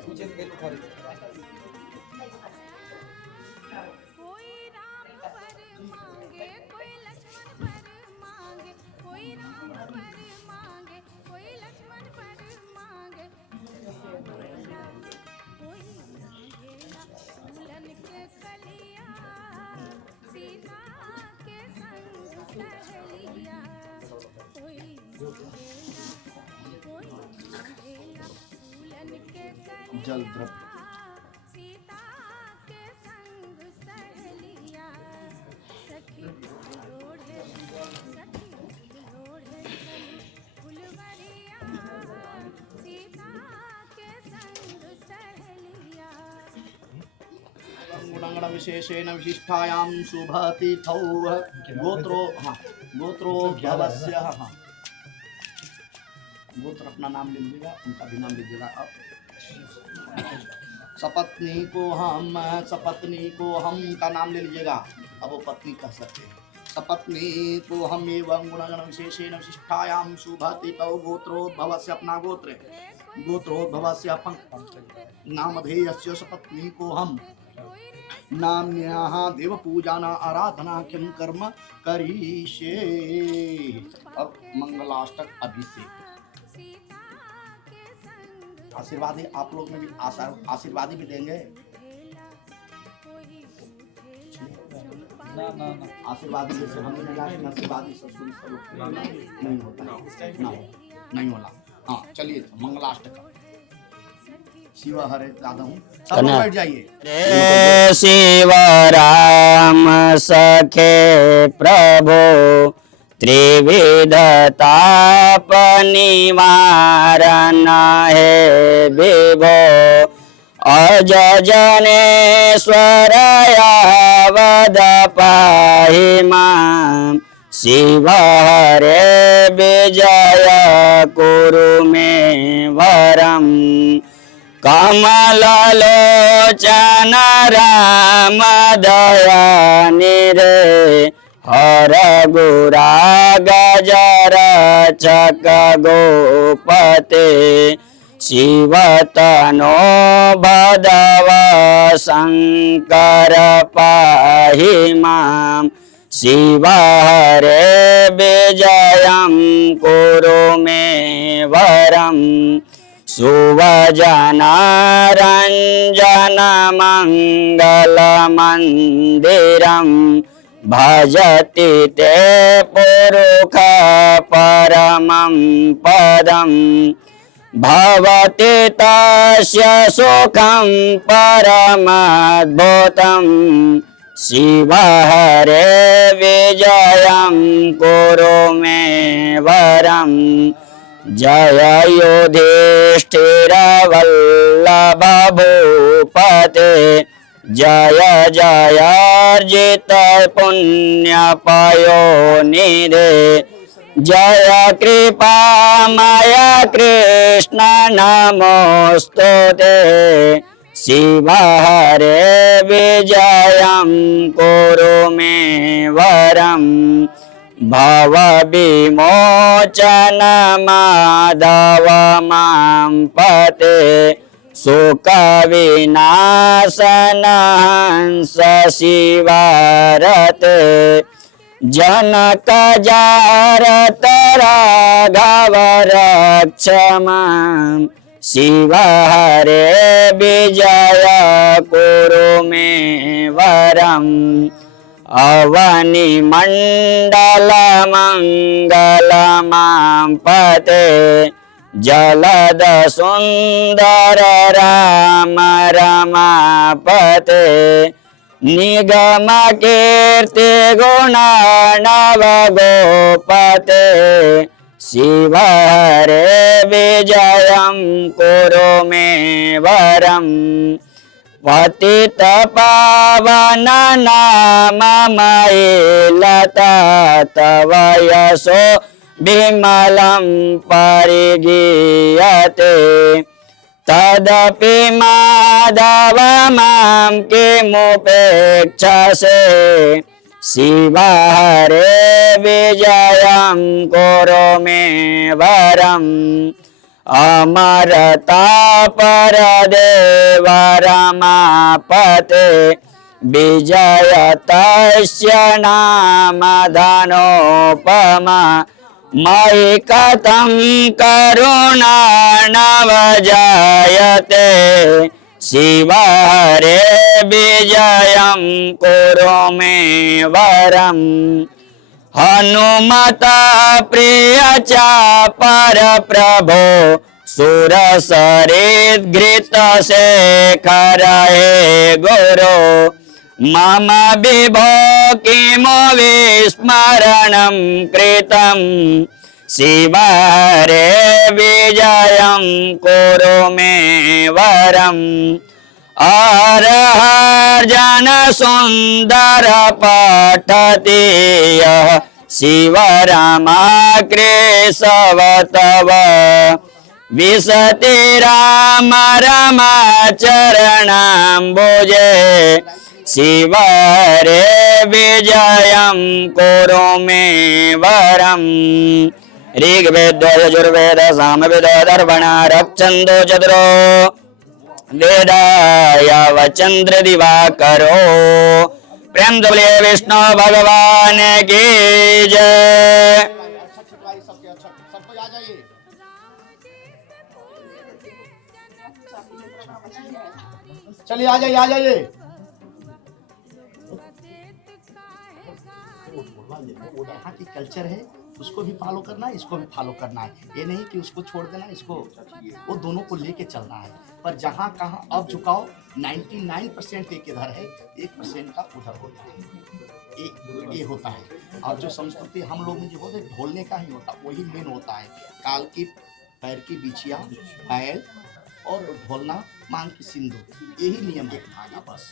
पीछे से उठा रही कोई राम पर मांगे, कोई लक्ष्मण पर मांगे, कोई राम पर मांगे, कोई लक्ष्मण पर मांगे, कोई मांगेला फूलन के कलिया, सीता के संग सहेलिया, कोई मांगेला फूलन के कलिया, जल द्रव्य सीता के संग सहेलिया, सखी लोढ़े फुलवरिया, सीता के संग सहेलिया। गुणांगण विशेषेण विशिष्टायां शुभतिथौ गोत्रो भवस्य। गोत्र अपना नाम ले लीजिएगा, उनका भी नाम लीजिएगा। अब सपत्नी को हम का नाम ले लीजिएगा, अब वो पत्नी कह सकते हैं। सपत्नी को हम एवं गुणगण विशेषेण विशिष्टायां शुभतिथौ गोत्रोद्भवस्य, अपना गोत्रोद्भवस्य नामधेयस्य सपत्नी को हम नाम्न्याः देव पूजाना आराधना किं कर्म करिष्ये। अब मंगलाष्टक अभिषेक। आशीर्वादी आप लोग में भी आशीर्वादी भी देंगे ना ना ना आशीर्वादी जैसे हमने मिला है आशीर्वादी सब नहीं होता नहीं होला। हाँ चलिए मंगलाष्टक शिव हरे दादा हूँ, सब लोग बैठ जाइए। रे शिव राम सखे प्रभो त्रिविधताप निवारण हे विभो अज जनेश्वर यावद पाहि मां शिव हरे विजय कुरु मे वरम कमललोचन राम दयानिधे हर गुराग जरचक गोपते शिव तनो भदव शंकर पाहि मां शिव हरे विजयं कुरु मे वरम सुवजनारञ्जन मंगल मंदिरम भजति ते पुरुष परमं पदम भवति तस्य सुखं परमद्भुतं शिव हरे विजयं कुरु मे वरम जय युधिष्ठिर वल्लभ भूषण भूपते जय जयार्जित पुण्य पयोनिधे जय कृपा माया कृष्ण नमोस्तुते शिव हरे विजयं कुरु मे वरम् भव विमोचन माधव मां पते सुख विनाशन हंस शिवारते जनक जारत राघव रक्ष मां शिव हरे विजय कुरु मे वरम् अवनि मंडल मंगल मां पते जलद सुंदर राम रमापते निगम कीर्ति गुण नव गोपते शिव हरे विजयं कुरु मे वरम् पतित पावन नाम मयिलता तव यशो विमलं परिगीयते तदपि माधव मां किमुपेक्षसे शिव हरे विजयं कुरु मे वरम् अमरतापर देव रमापते विजयतस्य नाम धनोपमा मयि कथं करुणा नवजायते शिव हरे विजयं कुरु मे वरम् हनुमत प्रिय चापर प्रभो सुर सरित घृत शेखर हे गुरु मम विभो किमु विस्मरणं कृतं शिव हरे विजयं कुरु मे वरम् अर्जन सुंदर पठति यः शिव रमा केशव तव विशति राम रमा चरणाम्बुजे शिव हरे विजयं कुरु मे वरम् ऋग्वेद यजुर्वेद सामवेद अथर्वण रक्षन्दो चतुरो वेदाय वचंद्र दिवाकरो प्रेम बोलिए विष्णु भगवान की जय। चलिए आ जाइए आ जाइए। वो यहाँ की कल्चर है, उसको भी फॉलो करना है, इसको भी फॉलो करना है। ये नहीं कि उसको छोड़ देना, इसको वो दोनों को लेके चलना है। पर जहाँ कहाँ अब झुकाओ 99% एक इधर है, 1% का उधर होता है। ये होता है। और जो संस्कृति हम लोग में जो होता है ढोलने का ही होता, वही मेन होता है। काल की पैर की बिछिया, बैल और ढोलना, मांग की सिंदूर, यही नियम है धागा बस।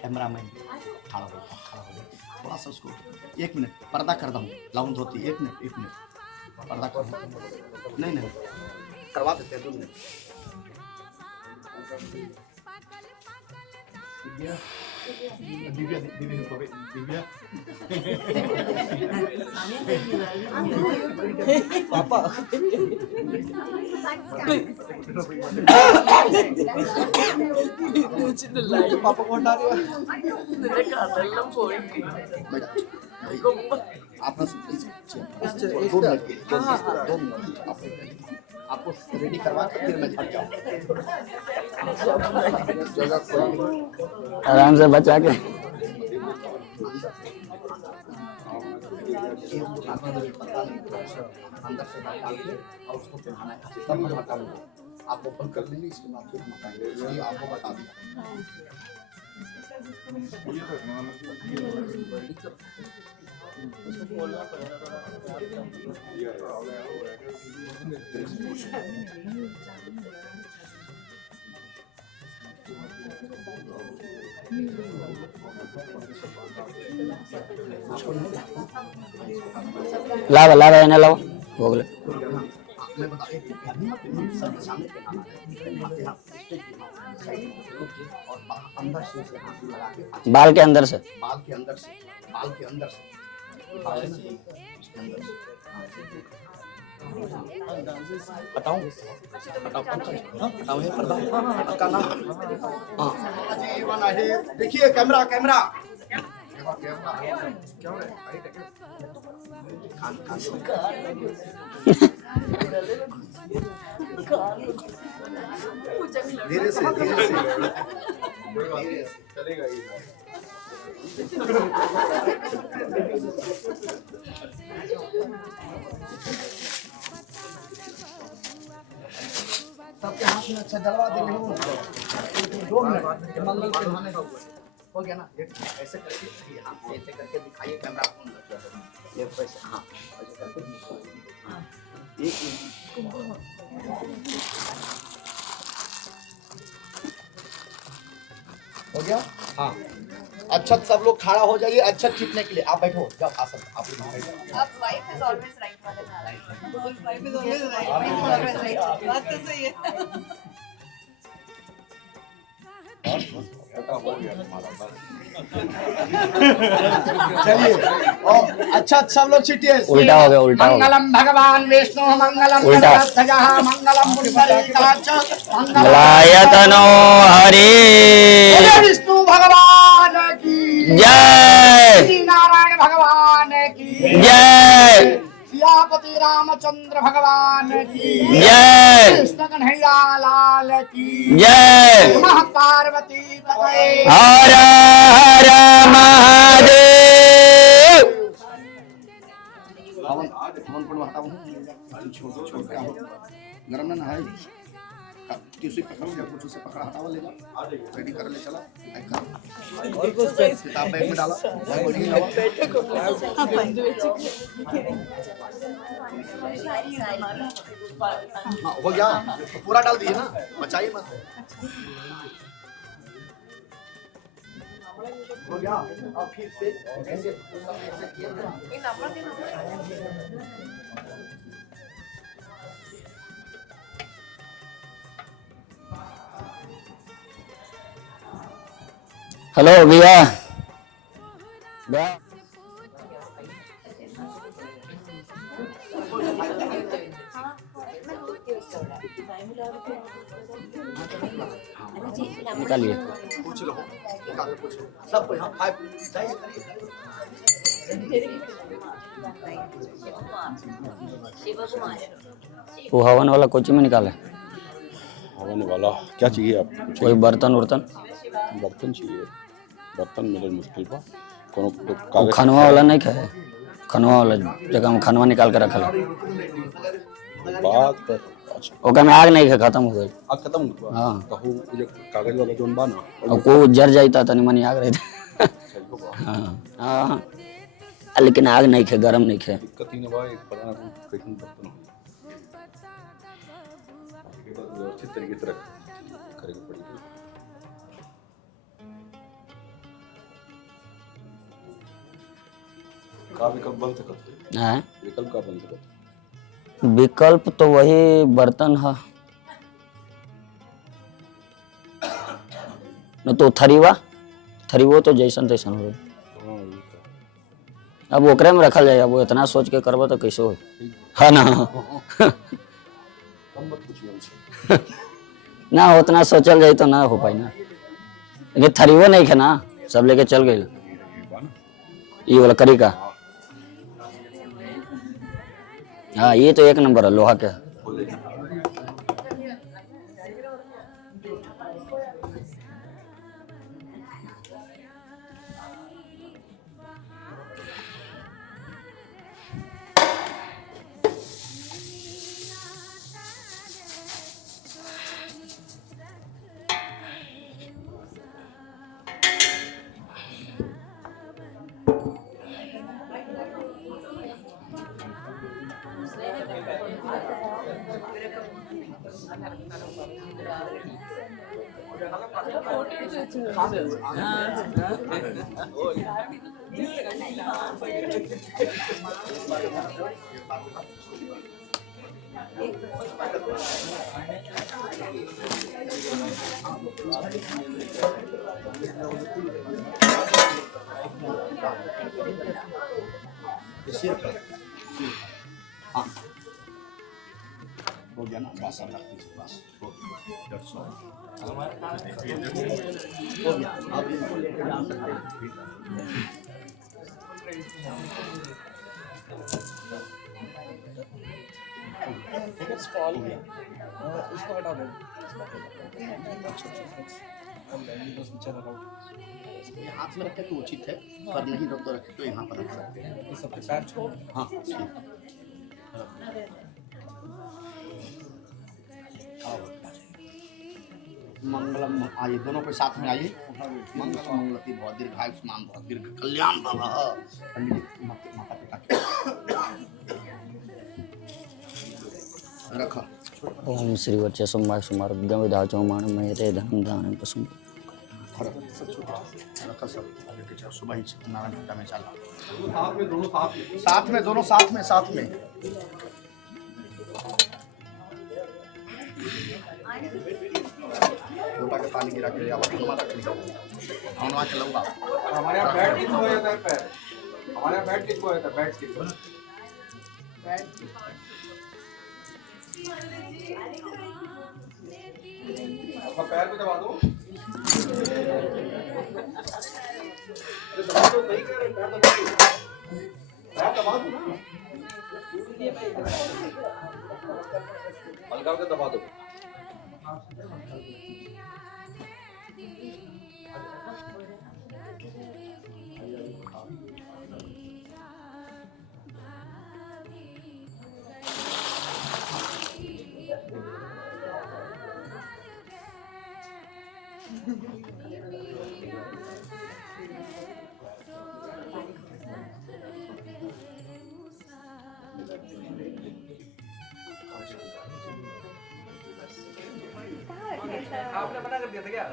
कैमरामैन खड़ा हो थोड़ा सा उसको 1 मिनट पर्दा कर दूँ, लाउन धोती 1 मिनट पर्दा कर नहीं करवा देते हैं 2 मिनट। दिव्या पापा पापा को हटा रहे आप आपको रेडी करवा के फिर मैं हट जाऊँ। आराम से बचा के अंदर से निकाल के और उसको पहनाना है, तब मैं बता दूँगा। आप ओपन कर लीजिए, इसके बाद फिर बताएंगे, ये आपको बता दूँ। उसको लावा लावा एने लावा हो गए। मैं बता एक सबके सामने पहनाना है, आपके यहाँ स्टेज पे और अंदर से इसे हाथ लगा के बाल के अंदर से बाल के अंदर से इसके अंदर से बताऊं बताऊं ये पर्दा आपका नाम हाँ जी बना है। देखिए कैमरा कैमरा क्या हो रहा है खान खान धीरे से चलेगा ये सबके हाथ में अच्छा जलवा दे 2 मिनट मंगल पहनाने का हो गया ना। एक ऐसे करके ये हाथ से ऐसे करके दिखाइए कैमरा फोन ये वैसे हाँ ऐसे करके हाँ एक हो गया हाँ। अच्छा सब लोग खड़ा हो जाइए अच्छा खींचने के लिए। आप बैठो जब आ सकते आप लोग बैठो। अब वाइफ इज ऑलवेज राइट वाले वाइफ इज ऑलवेज राइट बात तो सही है। चलिए और अच्छा सब लोग छीटिए। उल्टा हो गया उल्टा हो गया। मंगलम भगवान विष्णु मंगलम उल्टा। गणपतयः मंगलम पुंडरीकाक्ष मंगलम लायतनो हरि बोले विष्णु भगवान की जय श्री नारायण भगवान की जय सियापति रामचंद्र भगवान की जय कृष्ण कन्हैया लाल की जय नमः पार्वती पतये। हर हर महादेव। हवन हवन को हटाओ छोड़ के आओ गरम ना है किसी पकड़ या कुछ से पकड़ा हटाओ ले जा रेडी कर ले चला किताब बैग में डाला हाँ हो गया पूरा डाल दिए ना बचाइए मत हो गया अब फिर से ऐसे किया ना हेलो भैया भैया निकालिए पूछ लो पूछ लो सब कोई हाँ फाइव जाइए वो हवन वाला कोची में निकाले हवन वाला क्या चाहिए आप? कोई बर्तन उर्तन बर्तन चाहिए। बर्तन मिले मुश्किल पर कोनो वो कागज खनवा वाला नहीं खाए खनवा वाला जगह में खनवा निकाल के रखल बात पर अच्छा ओका में आग नहीं खे खत्म हो गई आग खत्म हो गया। हाँ कहूँ ये कागज वाला जोन बा ना और को जर जाता तनी मनी आग रही हाँ हाँ लेकिन आग नहीं खे गरम नहीं खे दिक्कत ही ना बा एक पता ना कैसे बर्तन हो व्यवस्थित तरीके से करेगी पड़ेगी। का विकल्प बन सकते हैं विकल्प का बन सकते विकल्प तो वही बर्तन है न तो थरीवा तो जैसन तैसन हो अब ओकरे में रखल जाए। अब वो इतना सोच के करबो तो कैसे हो है ना कम मत पूछिए हमसे। ना उतना सोचल जाए तो ना हो पाई ना लेकिन थरीवो नहीं खे ना सब लेके चल गए ये वाला करी का हाँ ये तो एक नंबर है लोहा के हाँ हो गया ना, बस अब रख दीजिए, बस हो गया, 150 हो गया। अब इनको लेकर जा सकते हैं। हो गया। उसको हटा दो। ये हाथ में रखे तो उचित है, पर नहीं रख तो रखे तो यहाँ पर रख सकते हैं। ये सबके पैर छोड़। हाँ ठीक। मंगलम आइए, दोनों के साथ में आइए। मंगल मंगलती बहुत दीर्घायुष्मान बहुत दीर्घ कल्याण बाबा। पंडित जी, माता पिता रखा। ओम श्री वच्च सोमवार समारब्धम विधाचो मान मयते धनम दान पशु रखा सब आगे के चलो, सुबह ही नारायण पूजा में चला। साथ में दोनों साथ में लोटा के पानी गिरा के आवाज हनुमान रख लिया, हनुमान चलाऊंगा। हमारे यहाँ बैठ के हो जाता है पैर, हमारे यहाँ बैठ के हो जाता है, बैठ के अपना पैर पे दबा दो। दबा दो, नहीं कह रहे, पैर दबा दो, पैर दबा दो ना, हल्का हल्का दबा दो। आपने मना कर दिया था क्या?